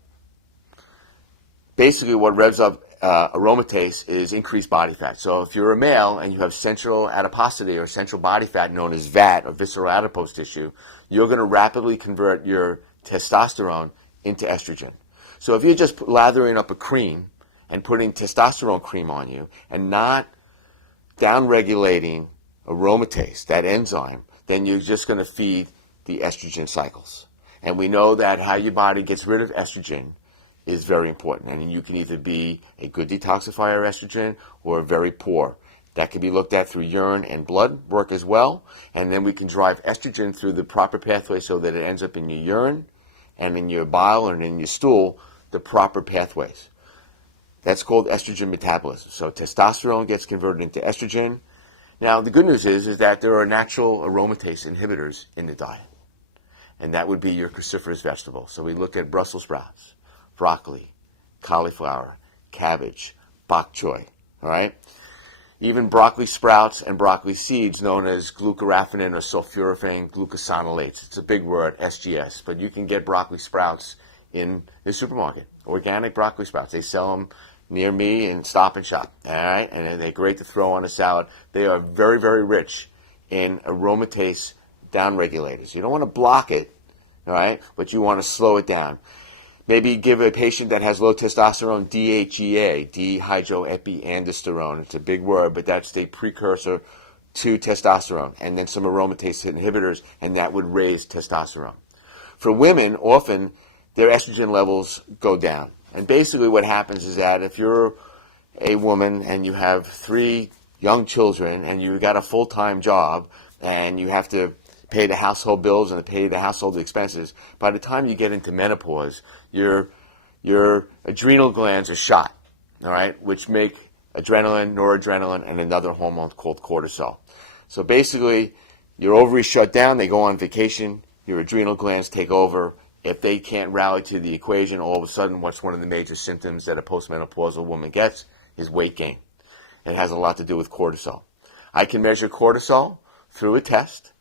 Basically, what revs up aromatase is increased body fat. So if you're a male and you have central adiposity or central body fat known as VAT or visceral adipose tissue, you're going to rapidly convert your testosterone into estrogen. So if you're just lathering up a cream and putting testosterone cream on you and not downregulating aromatase, that enzyme, then you're just going to feed the estrogen cycles. And we know that how your body gets rid of estrogen is very important. And you can either be a good detoxifier of estrogen or very poor. That can be looked at through urine and blood work as well. And then we can drive estrogen through the proper pathway so that it ends up in your urine and in your bile and in your stool, the proper pathways. That's called estrogen metabolism. So testosterone gets converted into estrogen. Now, the good news is that there are natural aromatase inhibitors in the diet. And that would be your cruciferous vegetables. So we look at Brussels sprouts, broccoli, cauliflower, cabbage, bok choy, all right? Even broccoli sprouts and broccoli seeds known as glucoraphanin or sulforaphane glucosinolates. It's a big word, SGS, but you can get broccoli sprouts in the supermarket, organic broccoli sprouts. They sell them near me in Stop and Shop, all right? And they're great to throw on a salad. They are very, very rich in aromatase downregulators. You don't want to block it, all right, but you want to slow it down. Maybe give a patient that has low testosterone DHEA, dehydroepiandrosterone. It's a big word, but that's the precursor to testosterone, and then some aromatase inhibitors, and that would raise testosterone. For women, often their estrogen levels go down. And basically what happens is that if you're a woman and you have 3 young children and you've got a full-time job and you have to pay the household bills and pay the household expenses, by the time you get into menopause, your adrenal glands are shot, all right, which make adrenaline, noradrenaline, and another hormone called cortisol. So basically, your ovaries shut down, they go on vacation, your adrenal glands take over. If they can't rally to the equation, all of a sudden, what's one of the major symptoms that a postmenopausal woman gets is weight gain. It has a lot to do with cortisol. I can measure cortisol through a test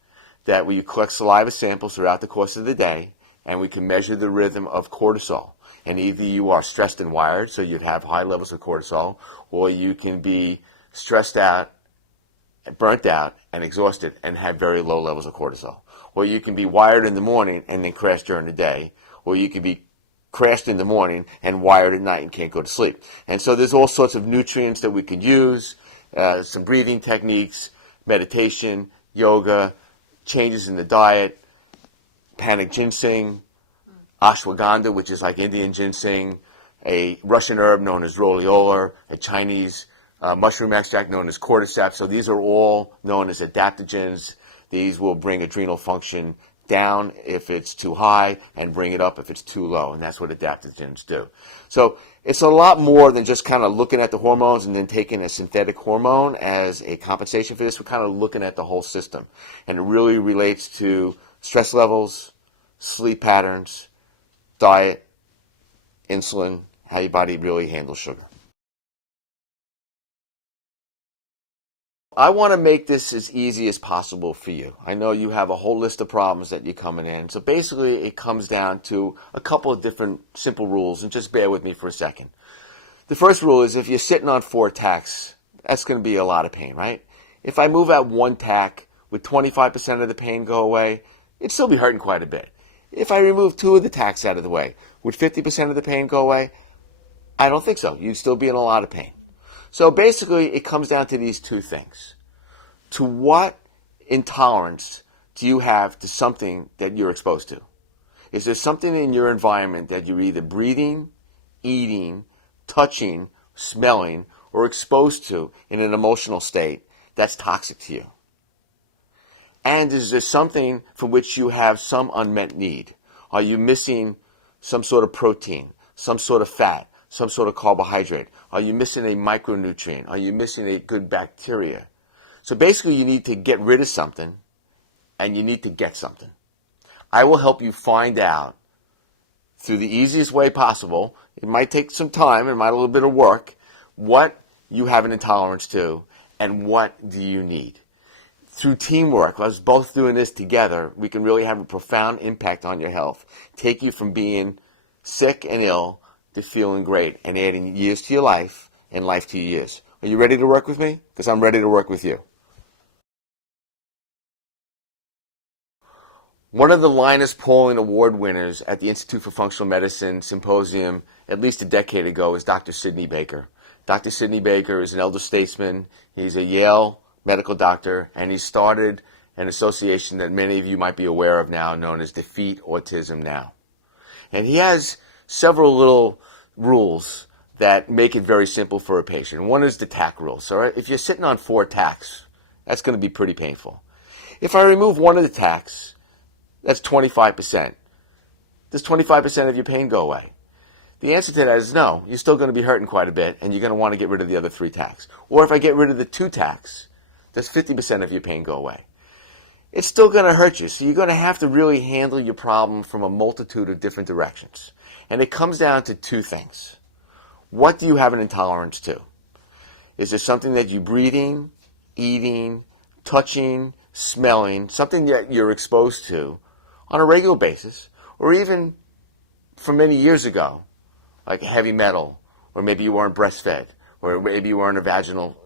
that we collect saliva samples throughout the course of the day, and we can measure the rhythm of cortisol. And either you are stressed and wired, so you'd have high levels of cortisol, or you can be stressed out, burnt out, and exhausted and have very low levels of cortisol. Or you can be wired in the morning and then crash during the day, or you can be crashed in the morning and wired at night and can't go to sleep. And so there's all sorts of nutrients that we could use, some breathing techniques, meditation, yoga, changes in the diet, panic ginseng, ashwagandha, which is like Indian ginseng, a Russian herb known as roliola, a Chinese mushroom extract known as cordyceps. So these are all known as adaptogens. These will bring adrenal function down if it's too high and bring it up if it's too low, and that's what adaptogens do. So it's a lot more than just kind of looking at the hormones and then taking a synthetic hormone as a compensation for this. We're kind of looking at the whole system, and it really relates to stress levels, sleep patterns, diet, insulin, how your body really handles sugar. I want to make this as easy as possible for you. I know you have a whole list of problems that you're coming in. So basically it comes down to a couple of different simple rules, and just bear with me for a second. The first rule is if you're sitting on 4 tacks, that's going to be a lot of pain, right? If I move out 1 tack, would 25% of the pain go away? It'd still be hurting quite a bit. If I remove 2 of the tacks out of the way, would 50% of the pain go away? I don't think so. You'd still be in a lot of pain. So basically, it comes down to these 2 things. To what intolerance do you have to something that you're exposed to? Is there something in your environment that you're either breathing, eating, touching, smelling, or exposed to in an emotional state that's toxic to you? And is there something for which you have some unmet need? Are you missing some sort of protein, some sort of fat, some sort of carbohydrate? Are you missing a micronutrient? Are you missing a good bacteria? So basically you need to get rid of something and you need to get something. I will help you find out through the easiest way possible. It might take some time, it might a little bit of work, what you have an intolerance to and what do you need. Through teamwork, us both doing this together, we can really have a profound impact on your health. Take you from being sick and ill to feeling great and adding years to your life and life to your years. Are you ready to work with me? Because I'm ready to work with you. One of the Linus Pauling Award winners at the Institute for Functional Medicine Symposium at least a decade ago is Dr. Sidney Baker. Dr. Sidney Baker is an elder statesman. He's a Yale medical doctor, and he started an association that many of you might be aware of now known as Defeat Autism Now. And he has several little rules that make it very simple for a patient. One is the tack rule. So if you're sitting on 4 tacks, that's going to be pretty painful. If I remove one of the tacks, that's 25%. Does 25% of your pain go away? The answer to that is no. You're still going to be hurting quite a bit, and you're going to want to get rid of the other 3 tacks. Or if I get rid of the 2 tacks, does 50% of your pain go away? It's still going to hurt you, so you're going to have to really handle your problem from a multitude of different directions. And it comes down to 2 things. What do you have an intolerance to? Is there something that you're breathing, eating, touching, smelling, something that you're exposed to on a regular basis, or even from many years ago, like heavy metal, or maybe you weren't breastfed, or maybe you were in a vaginal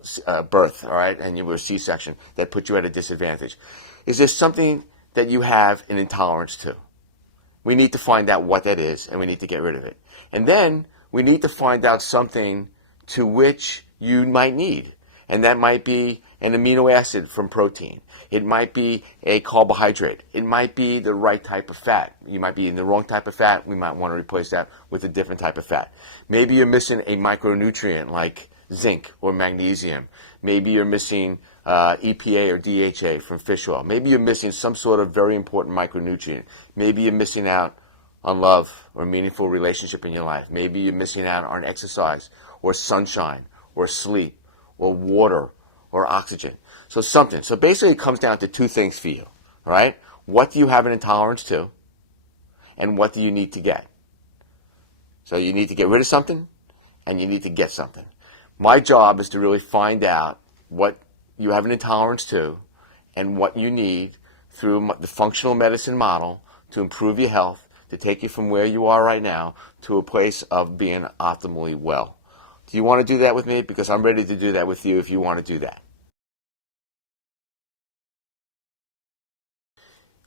birth, all right, and you were a C-section that put you at a disadvantage. Is there something that you have an intolerance to? We need to find out what that is, and we need to get rid of it. And then we need to find out something to which you might need. And that might be an amino acid from protein. It might be a carbohydrate. It might be the right type of fat. You might be in the wrong type of fat. We might want to replace that with a different type of fat. Maybe you're missing a micronutrient like zinc or magnesium. Maybe you're missing EPA or DHA from fish oil. Maybe you're missing some sort of very important micronutrient. Maybe you're missing out on love or a meaningful relationship in your life. Maybe you're missing out on exercise or sunshine or sleep or water or oxygen. So something. So basically it comes down to 2 things for you, right? What do you have an intolerance to? And what do you need to get? So you need to get rid of something and you need to get something. My job is to really find out what you have an intolerance to and what you need through the functional medicine model to improve your health, to take you from where you are right now to a place of being optimally well. Do you want to do that with me? Because I'm ready to do that with you if you want to do that.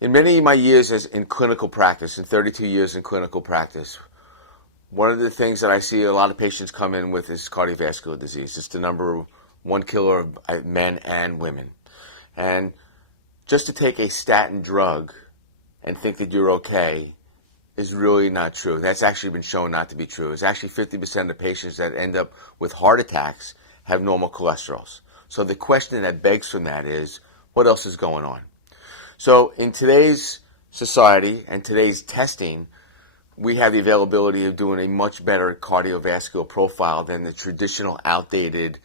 In many of my years in clinical practice, in 32 years in clinical practice, one of the things that I see a lot of patients come in with is cardiovascular disease. It's the number 1 killer of men and women. And just to take a statin drug and think that you're okay is really not true. That's actually been shown not to be true. It's actually 50% of patients that end up with heart attacks have normal cholesterols. So the question that begs from that is, what else is going on? So in today's society and today's testing, we have the availability of doing a much better cardiovascular profile than the traditional outdated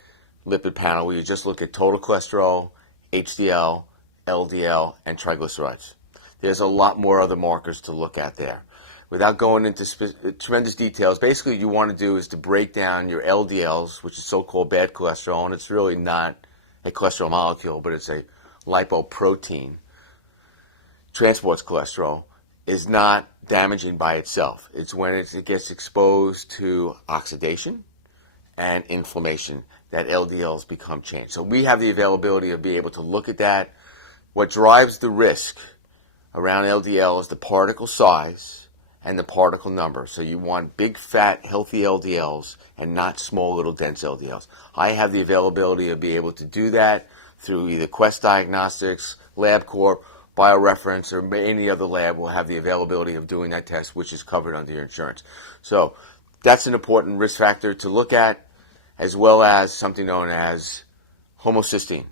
lipid panel where you just look at total cholesterol, HDL, LDL, and triglycerides. There's a lot more other markers to look at there. Without going into tremendous details, basically what you want to do is to break down your LDLs, which is so-called bad cholesterol, and it's really not a cholesterol molecule, but it's a lipoprotein, transports cholesterol, is not damaging by itself. It's when it gets exposed to oxidation and inflammation that LDLs become changed. So we have the availability of being able to look at that. What drives the risk around LDL is the particle size and the particle number. So you want big, fat, healthy LDLs and not small, little, dense LDLs. I have the availability of being able to do that through either Quest Diagnostics, LabCorp, BioReference, or any other lab will have the availability of doing that test, which is covered under your insurance. So that's an important risk factor to look at, as well as something known as homocysteine.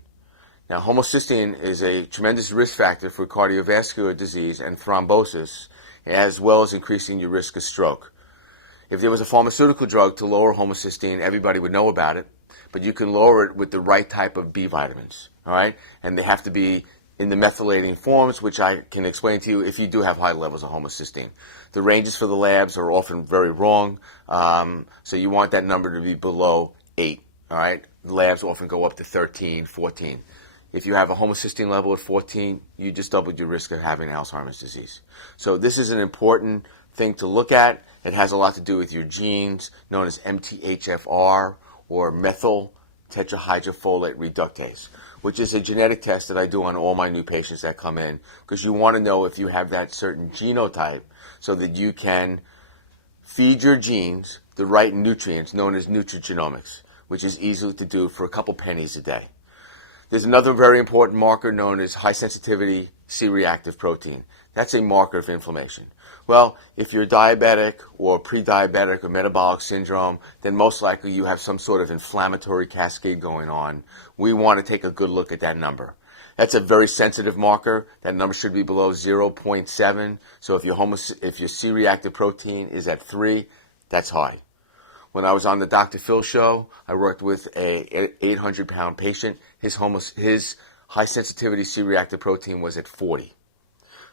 Now, homocysteine is a tremendous risk factor for cardiovascular disease and thrombosis, as well as increasing your risk of stroke. If there was a pharmaceutical drug to lower homocysteine, everybody would know about it, but you can lower it with the right type of B vitamins, all right? And they have to be in the methylating forms, which I can explain to you if you do have high levels of homocysteine. The ranges for the labs are often very wrong, so you want that number to be below 8, all right? The labs often go up to 13, 14. If you have a homocysteine level at 14, you just doubled your risk of having Alzheimer's disease. So this is an important thing to look at. It has a lot to do with your genes, known as MTHFR, or methyl tetrahydrofolate reductase, which is a genetic test that I do on all my new patients that come in, because you want to know if you have that certain genotype so that you can feed your genes the right nutrients, known as nutrigenomics, which is easy to do for a couple pennies a day. There's another very important marker known as high-sensitivity C-reactive protein. That's a marker of inflammation. Well, if you're diabetic or pre-diabetic or metabolic syndrome, then most likely you have some sort of inflammatory cascade going on. We want to take a good look at that number. That's a very sensitive marker. That number should be below 0.7. So if your C-reactive protein is at 3, that's high. When I was on the Dr. Phil show, I worked with a 800-pound patient. His high-sensitivity C-reactive protein was at 40.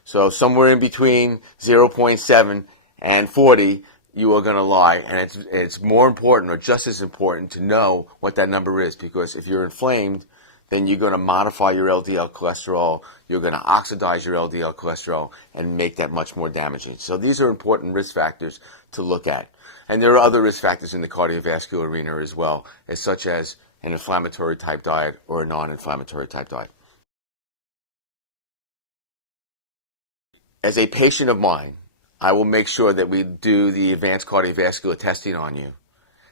So somewhere in between 0.7 and 40, you are going to lie. And it's more important, or just as important, to know what that number is. Because if you're inflamed, then you're going to modify your LDL cholesterol. You're going to oxidize your LDL cholesterol and make that much more damaging. So these are important risk factors to look at. And there are other risk factors in the cardiovascular arena as well, such as an inflammatory type diet or a non-inflammatory type diet. As a patient of mine, I will make sure that we do the advanced cardiovascular testing on you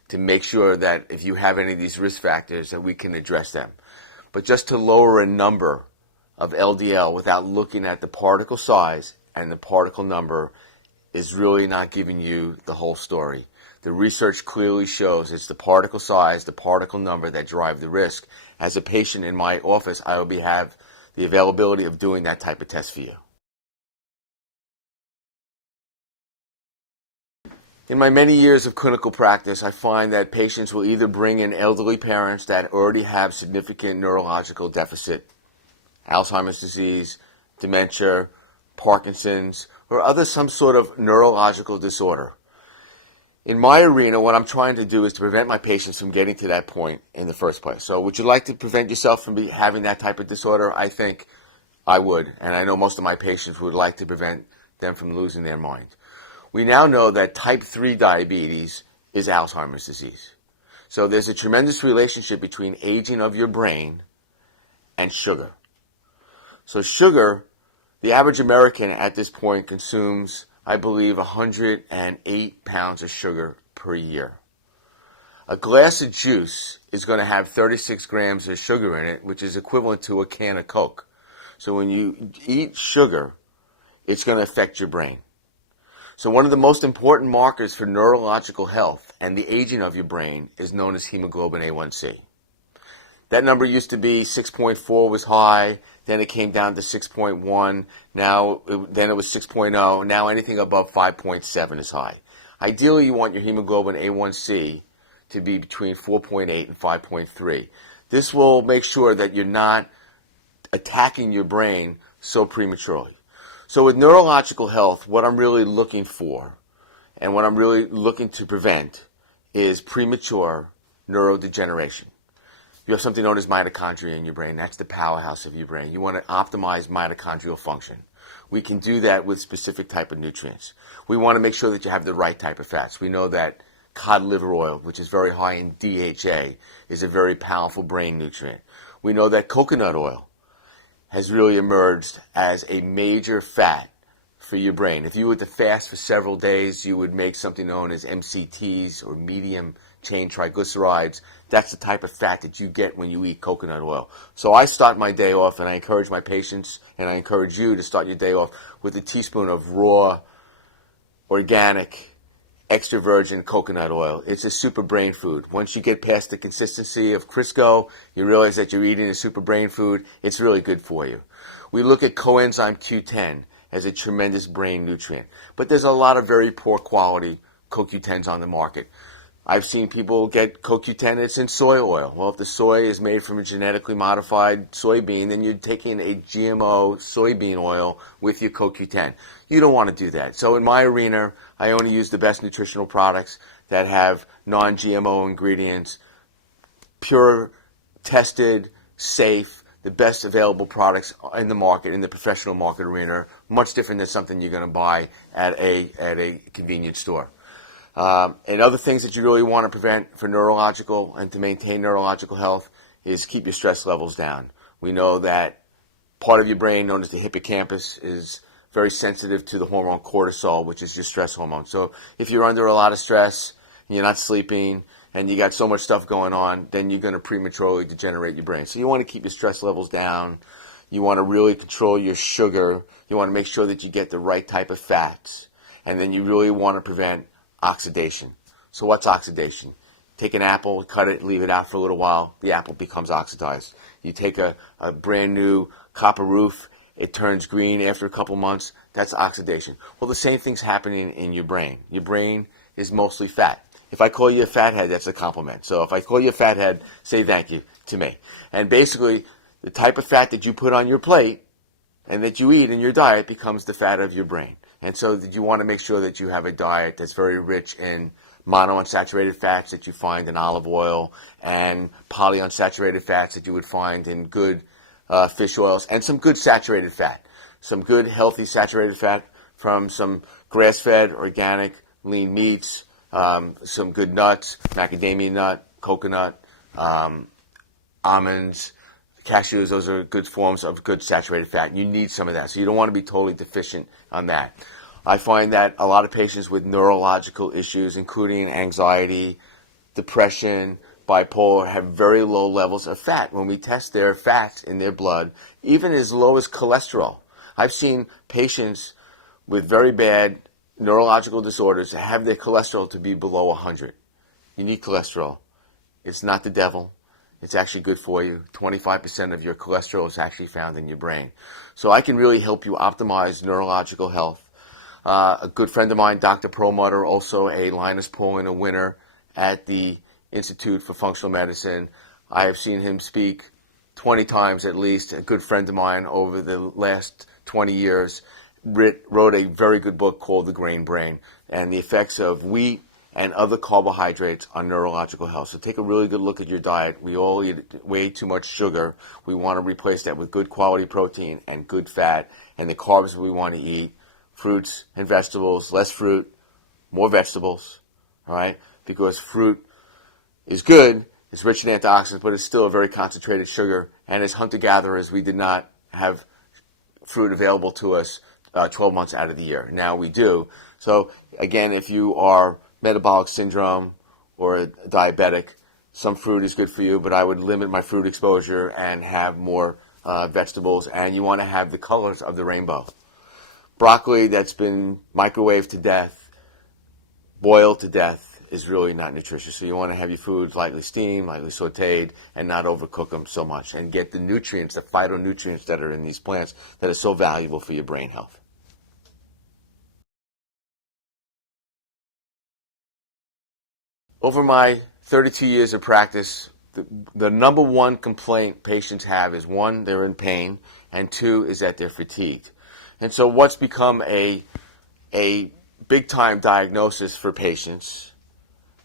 to make sure that if you have any of these risk factors, that we can address them. But just to lower a number of LDL without looking at the particle size and the particle number is really not giving you the whole story. The research clearly shows it's the particle size, the particle number that drive the risk. As a patient in my office, I will have the availability of doing that type of test for you. In my many years of clinical practice, I find that patients will either bring in elderly parents that already have significant neurological deficit, Alzheimer's disease, dementia, Parkinson's, or some sort of neurological disorder. In my arena, what I'm trying to do is to prevent my patients from getting to that point in the first place. So would you like to prevent yourself from having that type of disorder? I think I would, and I know most of my patients would like to prevent them from losing their mind. We now know that type 3 diabetes is Alzheimer's disease. So there's a tremendous relationship between aging of your brain and sugar. So sugar, the average American at this point consumes, I believe, 108 pounds of sugar per year. A glass of juice is going to have 36 grams of sugar in it, which is equivalent to a can of Coke. So when you eat sugar, it's going to affect your brain. So one of the most important markers for neurological health and the aging of your brain is known as hemoglobin A1C. That number used to be 6.4 was high, then it came down to 6.1, then it was 6.0, now anything above 5.7 is high. Ideally, you want your hemoglobin A1C to be between 4.8 and 5.3. This will make sure that you're not attacking your brain so prematurely. So with neurological health, what I'm really looking for and what I'm really looking to prevent is premature neurodegeneration. You have something known as mitochondria in your brain. That's the powerhouse of your brain. You want to optimize mitochondrial function. We can do that with specific type of nutrients. We want to make sure that you have the right type of fats. We know that cod liver oil, which is very high in DHA, is a very powerful brain nutrient. We know that coconut oil has really emerged as a major fat for your brain. If you were to fast for several days, you would make something known as MCTs, or medium chain triglycerides. That's the type of fat that you get when you eat coconut oil. So I start my day off, and I encourage my patients, and I encourage you to start your day off with a teaspoon of raw, organic, extra virgin coconut oil. It's a super brain food. Once you get past the consistency of Crisco, you realize that you're eating a super brain food. It's really good for you. We look at coenzyme Q10 as a tremendous brain nutrient, but there's a lot of very poor quality CoQ10s on the market. I've seen people get CoQ10 that's in soy oil. Well, if the soy is made from a genetically modified soybean, then you're taking a GMO soybean oil with your CoQ10. You don't want to do that. So in my arena, I only use the best nutritional products that have non-GMO ingredients, pure, tested, safe, the best available products in the market, in the professional market arena, much different than something you're going to buy at a convenience store. And other things that you really want to prevent for neurological and to maintain neurological health is keep your stress levels down. We know that part of your brain, known as the hippocampus, is very sensitive to the hormone cortisol, which is your stress hormone. So if you're under a lot of stress, and you're not sleeping, and you got so much stuff going on, then you're going to prematurely degenerate your brain. So you want to keep your stress levels down. You want to really control your sugar. You want to make sure that you get the right type of fats. And then you really want to prevent oxidation. So what's oxidation? Take an apple, cut it, leave it out for a little while, the apple becomes oxidized. You take a brand new copper roof, it turns green after a couple months, that's oxidation. Well, the same thing's happening in your brain. Your brain is mostly fat. If I call you a fathead, that's a compliment. So if I call you a fathead, say thank you to me. And basically, the type of fat that you put on your plate and that you eat in your diet becomes the fat of your brain. And so you want to make sure that you have a diet that's very rich in monounsaturated fats that you find in olive oil and polyunsaturated fats that you would find in good fish oils, and some good saturated fat. Some good healthy saturated fat from some grass-fed, organic, lean meats, some good nuts, macadamia nut, coconut, almonds, cashews. Those are good forms of good saturated fat. You need some of that, so you don't want to be totally deficient on that. I find that a lot of patients with neurological issues, including anxiety, depression, bipolar, have very low levels of fat. When we test their fats in their blood, even as low as cholesterol. I've seen patients with very bad neurological disorders have their cholesterol to be below 100. You need cholesterol. It's not the devil. It's actually good for you. 25% of your cholesterol is actually found in your brain. So I can really help you optimize neurological health. A good friend of mine, Dr. Perlmutter, also a Linus Pauling winner at the Institute for Functional Medicine. I have seen him speak 20 times at least. A good friend of mine over the last 20 years wrote a very good book called The Grain Brain and the effects of wheat and other carbohydrates on neurological health. So take a really good look at your diet. We all eat way too much sugar. We want to replace that with good quality protein and good fat, and the carbs we want to eat, fruits and vegetables, less fruit, more vegetables, all right? Because fruit is good, it's rich in antioxidants, but it's still a very concentrated sugar. And as hunter-gatherers, we did not have fruit available to us 12 months out of the year. Now we do. So again, if you are metabolic syndrome or a diabetic, some fruit is good for you, but I would limit my fruit exposure and have more vegetables. And you want to have the colors of the rainbow. Broccoli that's been microwaved to death, boiled to death, is really not nutritious. So you want to have your foods lightly steamed, lightly sauteed, and not overcook them so much, and get the nutrients, the phytonutrients that are in these plants that are so valuable for your brain health. Over my 32 years of practice, the number one complaint patients have is, one, they're in pain, and two, is that they're fatigued. And so what's become a big-time diagnosis for patients,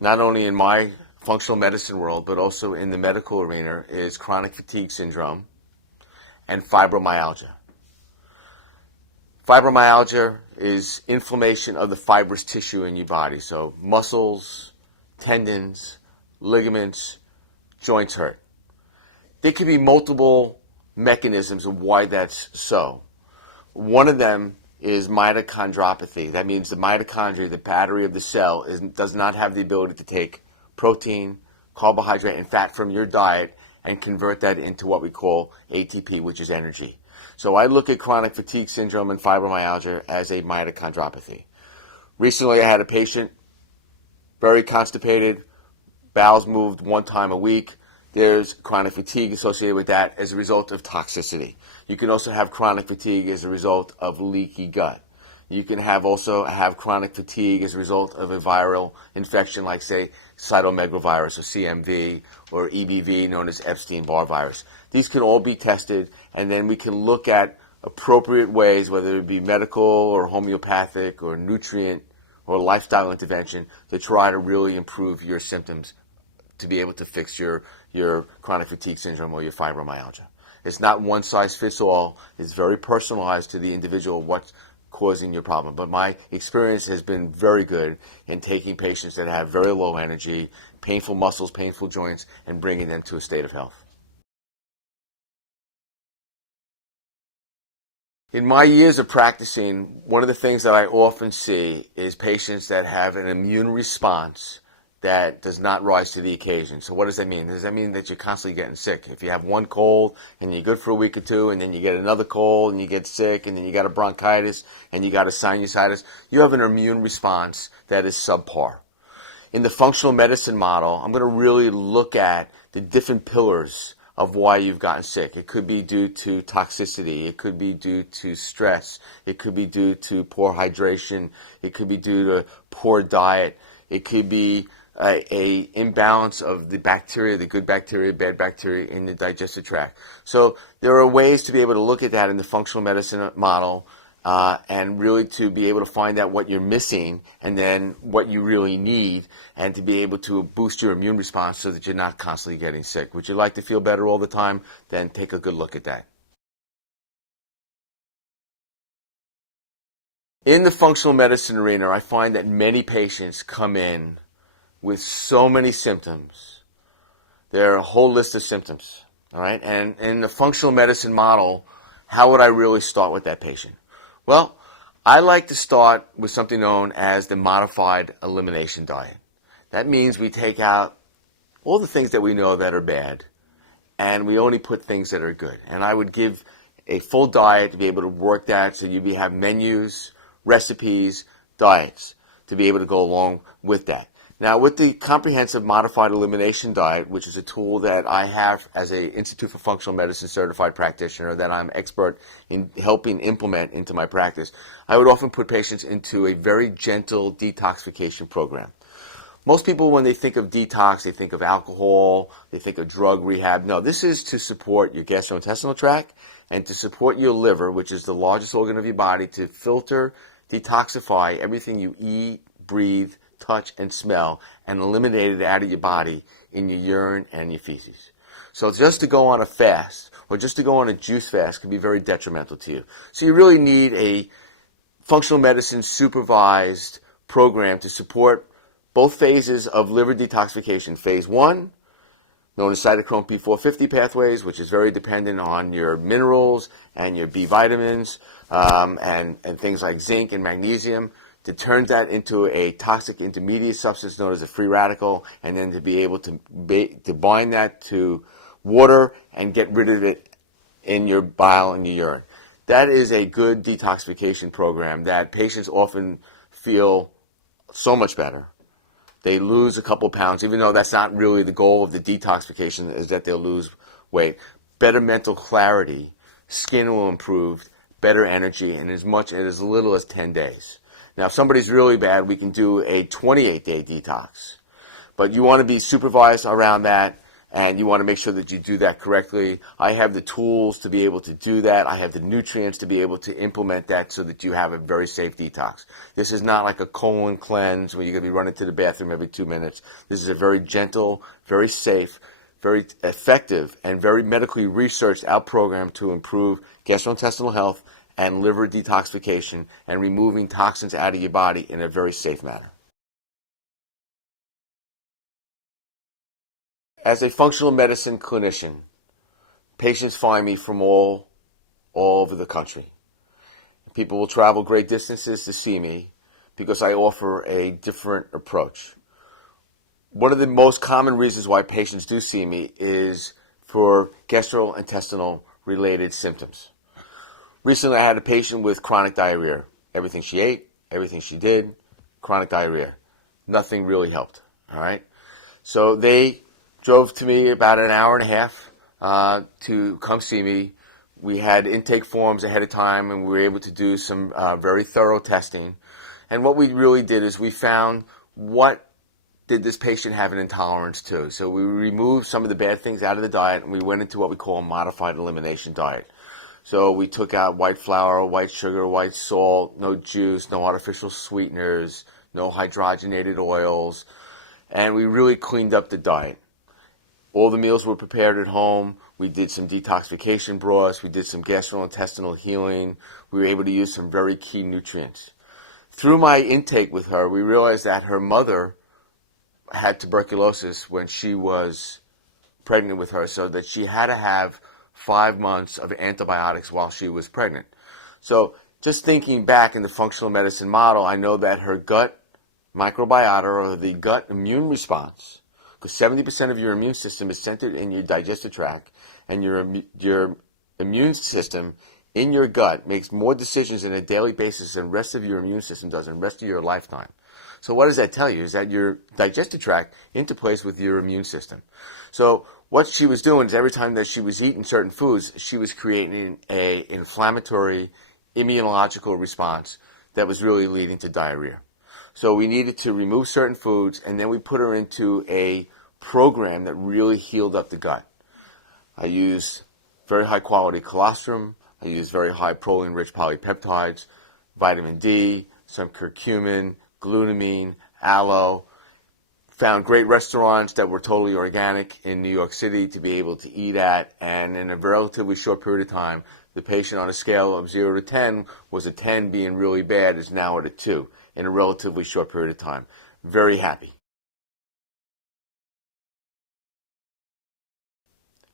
not only in my functional medicine world, but also in the medical arena, is chronic fatigue syndrome and fibromyalgia. Fibromyalgia is inflammation of the fibrous tissue in your body, so muscles, tendons, ligaments, joints hurt. There could be multiple mechanisms of why that's so. One of them is mitochondriopathy. That means the mitochondria, the battery of the cell, does not have the ability to take protein, carbohydrate, and fat from your diet and convert that into what we call ATP, which is energy. So I look at chronic fatigue syndrome and fibromyalgia as a mitochondriopathy. Recently I had a patient, very constipated, bowels moved one time a week. There's chronic fatigue associated with that as a result of toxicity. You can also have chronic fatigue as a result of leaky gut. You can also have chronic fatigue as a result of a viral infection like, say, cytomegalovirus or CMV or EBV, known as Epstein-Barr virus. These can all be tested, and then we can look at appropriate ways, whether it be medical or homeopathic or nutrient or lifestyle intervention, to try to really improve your symptoms to be able to fix your chronic fatigue syndrome or your fibromyalgia. It's not one size fits all. It's very personalized to the individual what's causing your problem. But my experience has been very good in taking patients that have very low energy, painful muscles, painful joints, and bringing them to a state of health. In my years of practicing, one of the things that I often see is patients that have an immune response that does not rise to the occasion. So what does that mean? Does that mean that you're constantly getting sick? If you have one cold and you're good for a week or two, and then you get another cold and you get sick, and then you got a bronchitis and you got a sinusitis, you have an immune response that is subpar. In the functional medicine model, I'm going to really look at the different pillars of why you've gotten sick. It could be due to toxicity. It could be due to stress. It could be due to poor hydration. It could be due to poor diet. It could be a imbalance of the bacteria, the good bacteria, bad bacteria in the digestive tract. So there are ways to be able to look at that in the functional medicine model and really to be able to find out what you're missing and then what you really need, and to be able to boost your immune response so that you're not constantly getting sick. Would you like to feel better all the time? Then take a good look at that. In the functional medicine arena, I find that many patients come in with so many symptoms. There are a whole list of symptoms, all right? And in the functional medicine model, how would I really start with that patient? Well, I like to start with something known as the modified elimination diet. That means we take out all the things that we know that are bad, and we only put things that are good. And I would give a full diet to be able to work that, so you have menus, recipes, diets to be able to go along with that. Now, with the comprehensive modified elimination diet, which is a tool that I have as an Institute for Functional Medicine certified practitioner that I'm expert in helping implement into my practice, I would often put patients into a very gentle detoxification program. Most people, when they think of detox, they think of alcohol, they think of drug rehab. No, this is to support your gastrointestinal tract and to support your liver, which is the largest organ of your body, to filter, detoxify everything you eat, breathe, touch, and smell, and eliminate it out of your body in your urine and your feces. So just to go on a fast or just to go on a juice fast can be very detrimental to you. So you really need a functional medicine supervised program to support both phases of liver detoxification. Phase 1, known as cytochrome P450 pathways, which is very dependent on your minerals and your B vitamins and things like zinc and magnesium, to turn that into a toxic intermediate substance known as a free radical, and then to be able to bind that to water and get rid of it in your bile and your urine. That is a good detoxification program that patients often feel so much better. They lose a couple pounds, even though that's not really the goal of the detoxification, is that they'll lose weight. Better mental clarity, skin will improve, better energy, in as much as little as 10 days. Now, if somebody's really bad, we can do a 28-day detox. But you want to be supervised around that, and you want to make sure that you do that correctly. I have the tools to be able to do that. I have the nutrients to be able to implement that so that you have a very safe detox. This is not like a colon cleanse where you're going to be running to the bathroom every 2 minutes. This is a very gentle, very safe, very effective, and very medically researched out program to improve gastrointestinal health and liver detoxification and removing toxins out of your body in a very safe manner. As a functional medicine clinician, patients find me from all over the country. People will travel great distances to see me because I offer a different approach. One of the most common reasons why patients do see me is for gastrointestinal related symptoms. Recently I had a patient with chronic diarrhea. Everything she ate, everything she did, chronic diarrhea. Nothing really helped. All right? So they drove to me about an hour and a half to come see me. We had intake forms ahead of time, and we were able to do some very thorough testing. And what we really did is we found what did this patient have an intolerance to. So we removed some of the bad things out of the diet, and we went into what we call a modified elimination diet. So we took out white flour, white sugar, white salt, no juice, no artificial sweeteners, no hydrogenated oils, and we really cleaned up the diet. All the meals were prepared at home. We did some detoxification broths. We did some gastrointestinal healing. We were able to use some very key nutrients. Through my intake with her, we realized that her mother had tuberculosis when she was pregnant with her, so that she had to have 5 months of antibiotics while she was pregnant. So just thinking back in the functional medicine model, I know that her gut microbiota, or the gut immune response, because 70% of your immune system is centered in your digestive tract, and your immune system in your gut makes more decisions on a daily basis than the rest of your immune system does in the rest of your lifetime. So what does that tell you? Is that your digestive tract interplays with your immune system. So what she was doing is every time that she was eating certain foods, she was creating an inflammatory immunological response that was really leading to diarrhea. So we needed to remove certain foods, and then we put her into a program that really healed up the gut. I use very high quality colostrum. I use very high proline-rich polypeptides, vitamin D, some curcumin, glutamine, aloe. Found great restaurants that were totally organic in New York City to be able to eat at, and in a relatively short period of time, the patient on a scale of 0 to 10 was a 10 being really bad, is now at a 2 in a relatively short period of time. Very happy.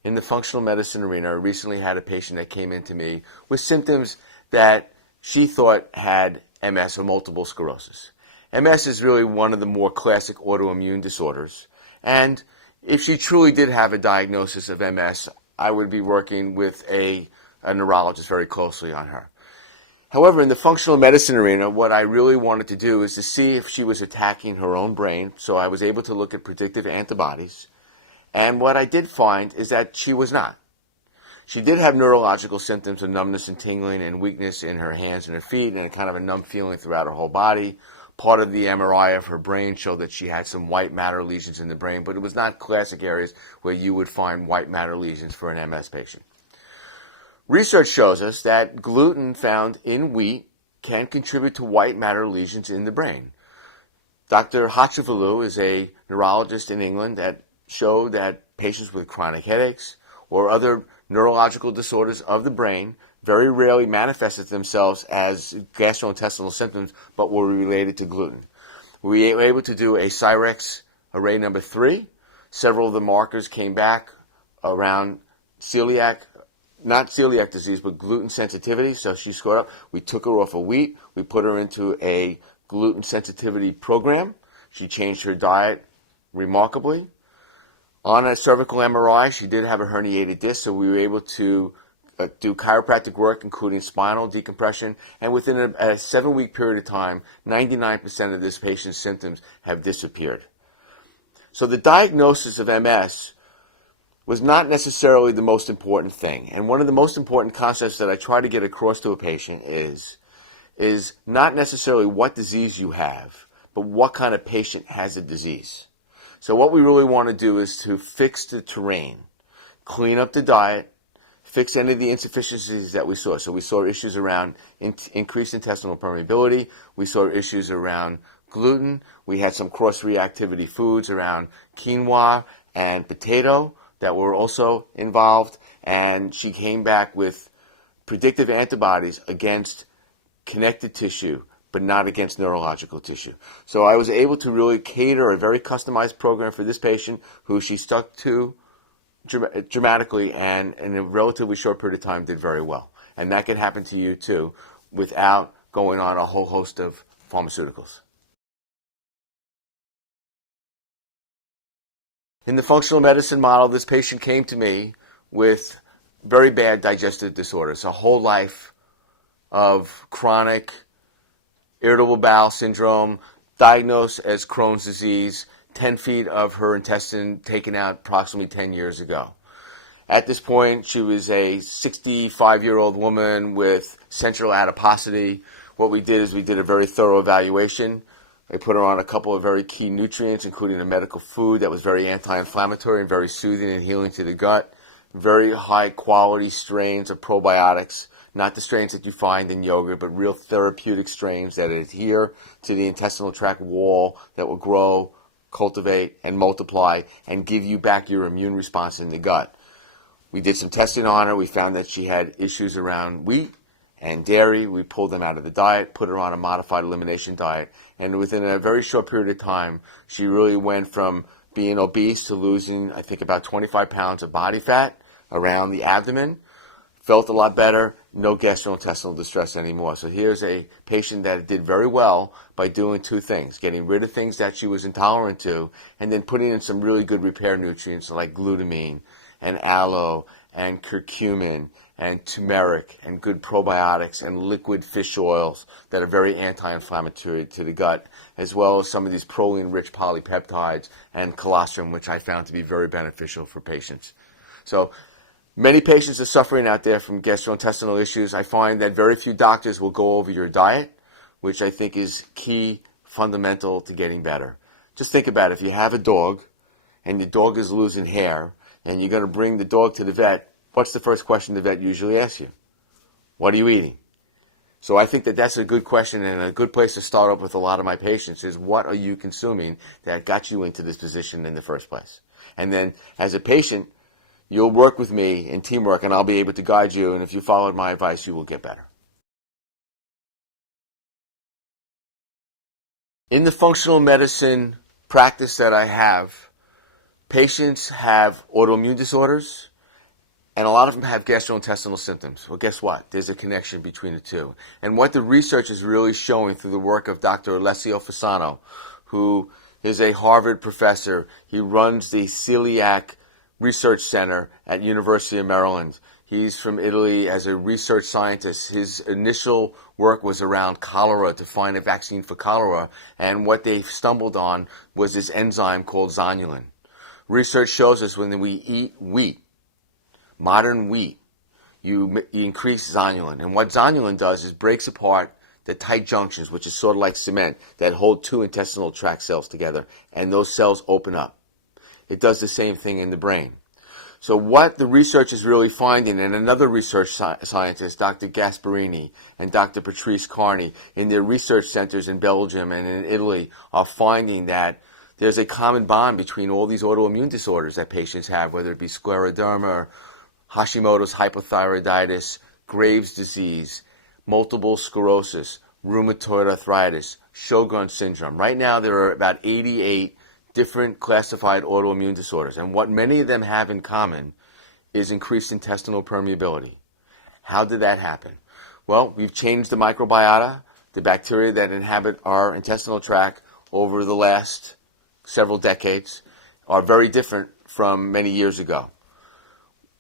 In the functional medicine arena, I recently had a patient that came into me with symptoms that she thought had MS or multiple sclerosis. MS is really one of the more classic autoimmune disorders, and if she truly did have a diagnosis of MS, I would be working with a neurologist very closely on her. However, in the functional medicine arena, what I really wanted to do is to see if she was attacking her own brain, so I was able to look at predictive antibodies, and what I did find is that she was not. She did have neurological symptoms of numbness and tingling and weakness in her hands and her feet, and a kind of a numb feeling throughout her whole body. Part of the MRI of her brain showed that she had some white matter lesions in the brain, but it was not classic areas where you would find white matter lesions for an MS patient. Research shows us that gluten found in wheat can contribute to white matter lesions in the brain. Dr. Hatchavalu is a neurologist in England that showed that patients with chronic headaches or other neurological disorders of the brain very rarely manifested themselves as gastrointestinal symptoms, but were related to gluten. We were able to do a Cyrex array number 3. Several of the markers came back around not celiac disease, but gluten sensitivity. So she scored up. We took her off of wheat. We put her into a gluten sensitivity program. She changed her diet remarkably. On a cervical MRI, she did have a herniated disc, so we were able to do chiropractic work, including spinal decompression, and within a 7-week period of time, 99% of this patient's symptoms have disappeared. So the diagnosis of MS was not necessarily the most important thing. And one of the most important concepts that I try to get across to a patient is not necessarily what disease you have, but what kind of patient has a disease. So what we really want to do is to fix the terrain, clean up the diet, fix any of the insufficiencies that we saw. So we saw issues around increased intestinal permeability. We saw issues around gluten. We had some cross-reactivity foods around quinoa and potato that were also involved. And she came back with predictive antibodies against connective tissue, but not against neurological tissue. So I was able to really cater a very customized program for this patient who she stuck to dramatically and in a relatively short period of time did very well. And that can happen to you too without going on a whole host of pharmaceuticals. In the functional medicine model, this patient came to me with very bad digestive disorders, a whole life of chronic irritable bowel syndrome, diagnosed as Crohn's disease, 10 feet of her intestine taken out approximately 10 years ago. At this point, she was a 65-year-old woman with central adiposity. What we did is we did a very thorough evaluation. I put her on a couple of very key nutrients, including a medical food that was very anti-inflammatory and very soothing and healing to the gut. Very high-quality strains of probiotics, not the strains that you find in yogurt, but real therapeutic strains that adhere to the intestinal tract wall that will grow, cultivate, and multiply and give you back your immune response in the gut. We did some testing on her. We found that she had issues around wheat and dairy. We pulled them out of the diet, put her on a modified elimination diet, and within a very short period of time, she really went from being obese to losing, I think, about 25 pounds of body fat around the abdomen. Felt a lot better, no gastrointestinal distress anymore. So here's a patient that did very well by doing two things, getting rid of things that she was intolerant to, and then putting in some really good repair nutrients like glutamine and aloe and curcumin and turmeric and good probiotics and liquid fish oils that are very anti-inflammatory to the gut, as well as some of these proline-rich polypeptides and colostrum, which I found to be very beneficial for patients. So many patients are suffering out there from gastrointestinal issues. I find that very few doctors will go over your diet, which I think is key, fundamental to getting better. Just think about it. If you have a dog and your dog is losing hair and you're going to bring the dog to the vet, what's the first question the vet usually asks you? What are you eating? So I think that that's a good question and a good place to start up with a lot of my patients is what are you consuming that got you into this position in the first place? And then as a patient, you'll work with me in teamwork, and I'll be able to guide you, and if you followed my advice, you will get better. In the functional medicine practice that I have, patients have autoimmune disorders, and a lot of them have gastrointestinal symptoms. Well, guess what? There's a connection between the two. And what the research is really showing through the work of Dr. Alessio Fasano, who is a Harvard professor. He runs the Celiac Research Center at University of Maryland. He's from Italy as a research scientist. His initial work was around cholera to find a vaccine for cholera, and what they stumbled on was this enzyme called zonulin. Research shows us when we eat wheat, modern wheat, you increase zonulin. And what zonulin does is breaks apart the tight junctions, which is sort of like cement, that hold two intestinal tract cells together, and those cells open up. It does the same thing in the brain. So what the research is really finding, and another research scientist, Dr. Gasparini and Dr. Patrice Carney, in their research centers in Belgium and in Italy, are finding that there's a common bond between all these autoimmune disorders that patients have, whether it be scleroderma, Hashimoto's hypothyroiditis, Graves' disease, multiple sclerosis, rheumatoid arthritis, Sjogren's syndrome. Right now there are about 88 different classified autoimmune disorders, and what many of them have in common is increased intestinal permeability. How did that happen? Well, we've changed the microbiota, the bacteria that inhabit our intestinal tract over the last several decades are very different from many years ago.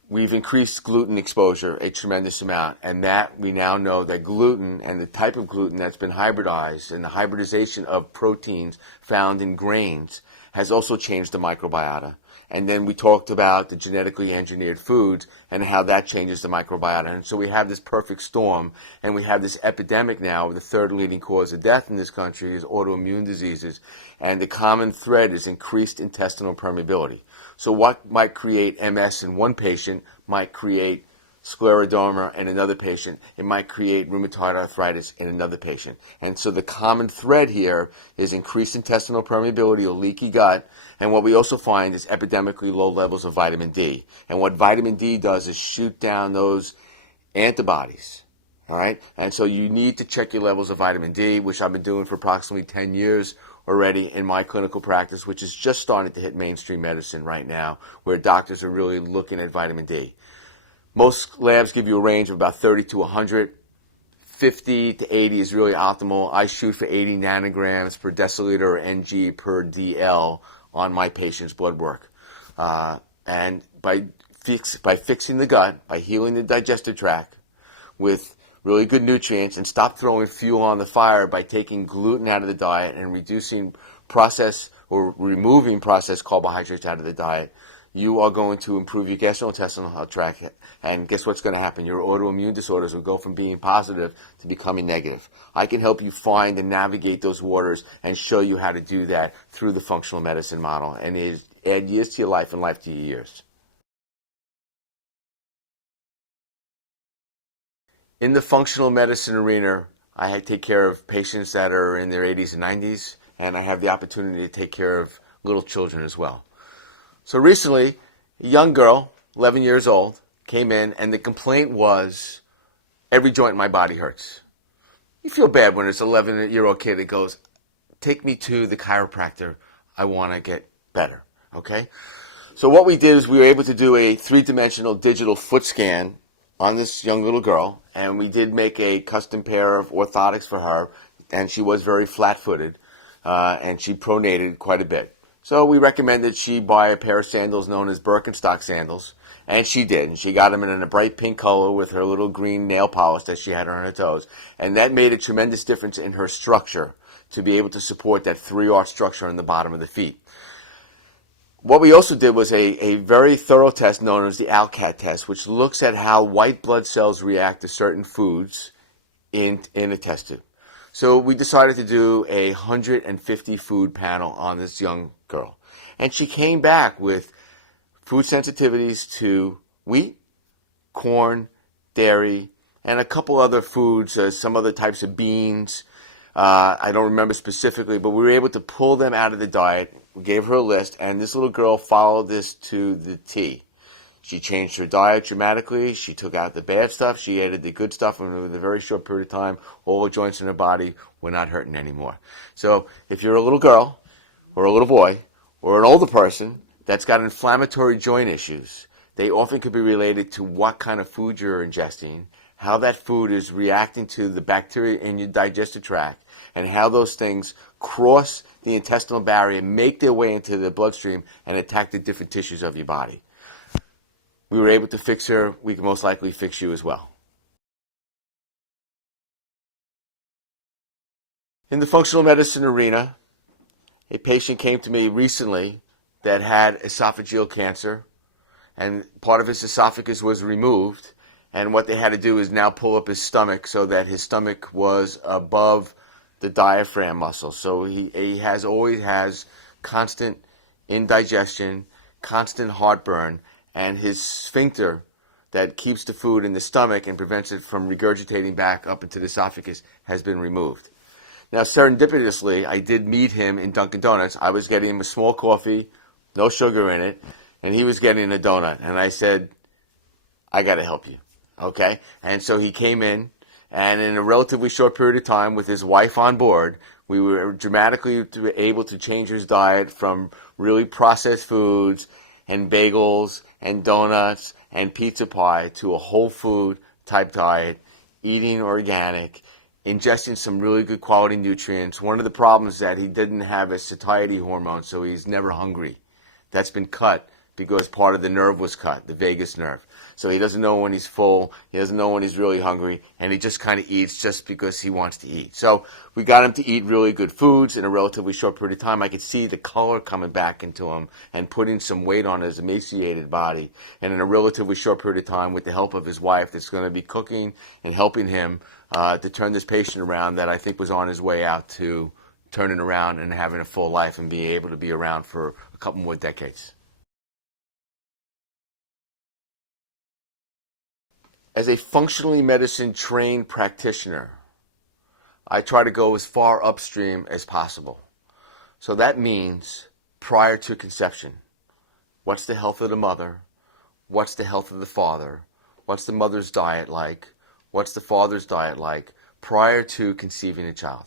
we've increased gluten exposure a tremendous amount, and that we now know that gluten and the type of gluten that's been hybridized and the hybridization of proteins found in grains has also changed the microbiota. And then we talked about the genetically engineered foods and how that changes the microbiota. And so we have this perfect storm, and we have this epidemic now. The third leading cause of death in this country is autoimmune diseases, and the common thread is increased intestinal permeability. So what might create MS in one patient might create scleroderma in another patient. It might create rheumatoid arthritis in another patient. And so the common thread here is increased intestinal permeability or leaky gut. And what we also find is epidemically low levels of vitamin D. And what vitamin D does is shoot down those antibodies. All right? And so you need to check your levels of vitamin D, which I've been doing for approximately 10 years already in my clinical practice, which is just starting to hit mainstream medicine right now, where doctors are really looking at vitamin D. Most labs give you a range of about 30 to 100. 50 to 80 is really optimal. I shoot for 80 nanograms per deciliter or ng per dl on my patient's blood work. And by fixing the gut, by healing the digestive tract with really good nutrients, and stop throwing fuel on the fire by taking gluten out of the diet and reducing processed or removing processed carbohydrates out of the diet, you are going to improve your gastrointestinal tract, and guess what's going to happen? Your autoimmune disorders will go from being positive to becoming negative. I can help you find and navigate those waters and show you how to do that through the functional medicine model, and add years to your life and life to your years. In the functional medicine arena, I take care of patients that are in their 80s and 90s, and I have the opportunity to take care of little children as well. So recently, a young girl, 11 years old, came in, and the complaint was, every joint in my body hurts. You feel bad when it's an 11-year-old kid that goes, take me to the chiropractor, I want to get better, okay? So what we did is we were able to do a three-dimensional digital foot scan on this young little girl, and we did make a custom pair of orthotics for her, and she was very flat-footed, and she pronated quite a bit. So we recommended she buy a pair of sandals known as Birkenstock sandals, and she did. And she got them in a bright pink color with her little green nail polish that she had on her toes. And that made a tremendous difference in her structure to be able to support that 3-arch structure on the bottom of the feet. What we also did was a very thorough test known as the ALCAT test, which looks at how white blood cells react to certain foods in a test tube. So we decided to do a 150 food panel on this young girl. And she came back with food sensitivities to wheat, corn, dairy, and a couple other foods, some other types of beans. I don't remember specifically, but we were able to pull them out of the diet. We gave her a list, and this little girl followed this to the T. She changed her diet dramatically. She took out the bad stuff. She added the good stuff. And within a very short period of time, all the joints in her body were not hurting anymore. So if you're a little girl or a little boy or an older person that's got inflammatory joint issues, they often could be related to what kind of food you're ingesting, how that food is reacting to the bacteria in your digestive tract, and how those things cross the intestinal barrier, make their way into the bloodstream, and attack the different tissues of your body. We were able to fix her. We can most likely fix you as well. In the functional medicine arena, a patient came to me recently that had esophageal cancer, and part of his esophagus was removed, and what they had to do is now pull up his stomach so that his stomach was above the diaphragm muscle. So he always has constant indigestion, constant heartburn, and his sphincter that keeps the food in the stomach and prevents it from regurgitating back up into the esophagus has been removed. Now, serendipitously, I did meet him in Dunkin' Donuts. I was getting him a small coffee, no sugar in it, and he was getting a donut. And I said, I got to help you, okay? And so he came in, and in a relatively short period of time, with his wife on board, we were dramatically able to change his diet from really processed foods and bagels and donuts and pizza pie to a whole food type diet, eating organic, ingesting some really good quality nutrients. One of the problems is that he didn't have a satiety hormone, so he's never hungry. That's been cut because part of the nerve was cut, the vagus nerve. So he doesn't know when he's full, he doesn't know when he's really hungry, and he just kind of eats just because he wants to eat. So we got him to eat really good foods in a relatively short period of time. I could see the color coming back into him and putting some weight on his emaciated body. And in a relatively short period of time, with the help of his wife that's going to be cooking and helping him to turn this patient around that I think was on his way out to turning around and having a full life and be able to be around for a couple more decades. As a functionally medicine trained practitioner, I try to go as far upstream as possible. So that means prior to conception. What's the health of the mother? What's the health of the father? What's the mother's diet like? What's the father's diet like prior to conceiving a child?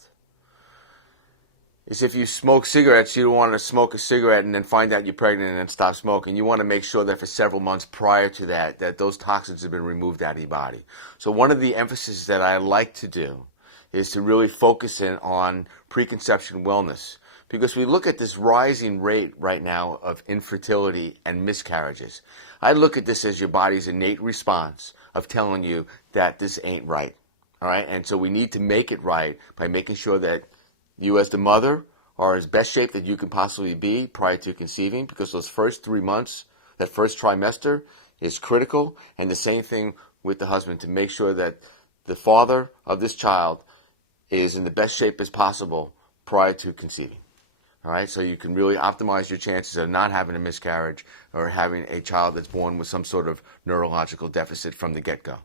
Is if you smoke cigarettes, you don't want to smoke a cigarette and then find out you're pregnant and then stop smoking. You want to make sure that for several months prior to that, that those toxins have been removed out of your body. So one of the emphases that I like to do is to really focus in on preconception wellness, because we look at this rising rate right now of infertility and miscarriages. I look at this as your body's innate response of telling you that this ain't right. All right? And so we need to make it right by making sure that you as the mother are as best shape that you can possibly be prior to conceiving, because those first 3 months, that first trimester is critical. And the same thing with the husband, to make sure that the father of this child is in the best shape as possible prior to conceiving. All right, so you can really optimize your chances of not having a miscarriage or having a child that's born with some sort of neurological deficit from the get-go.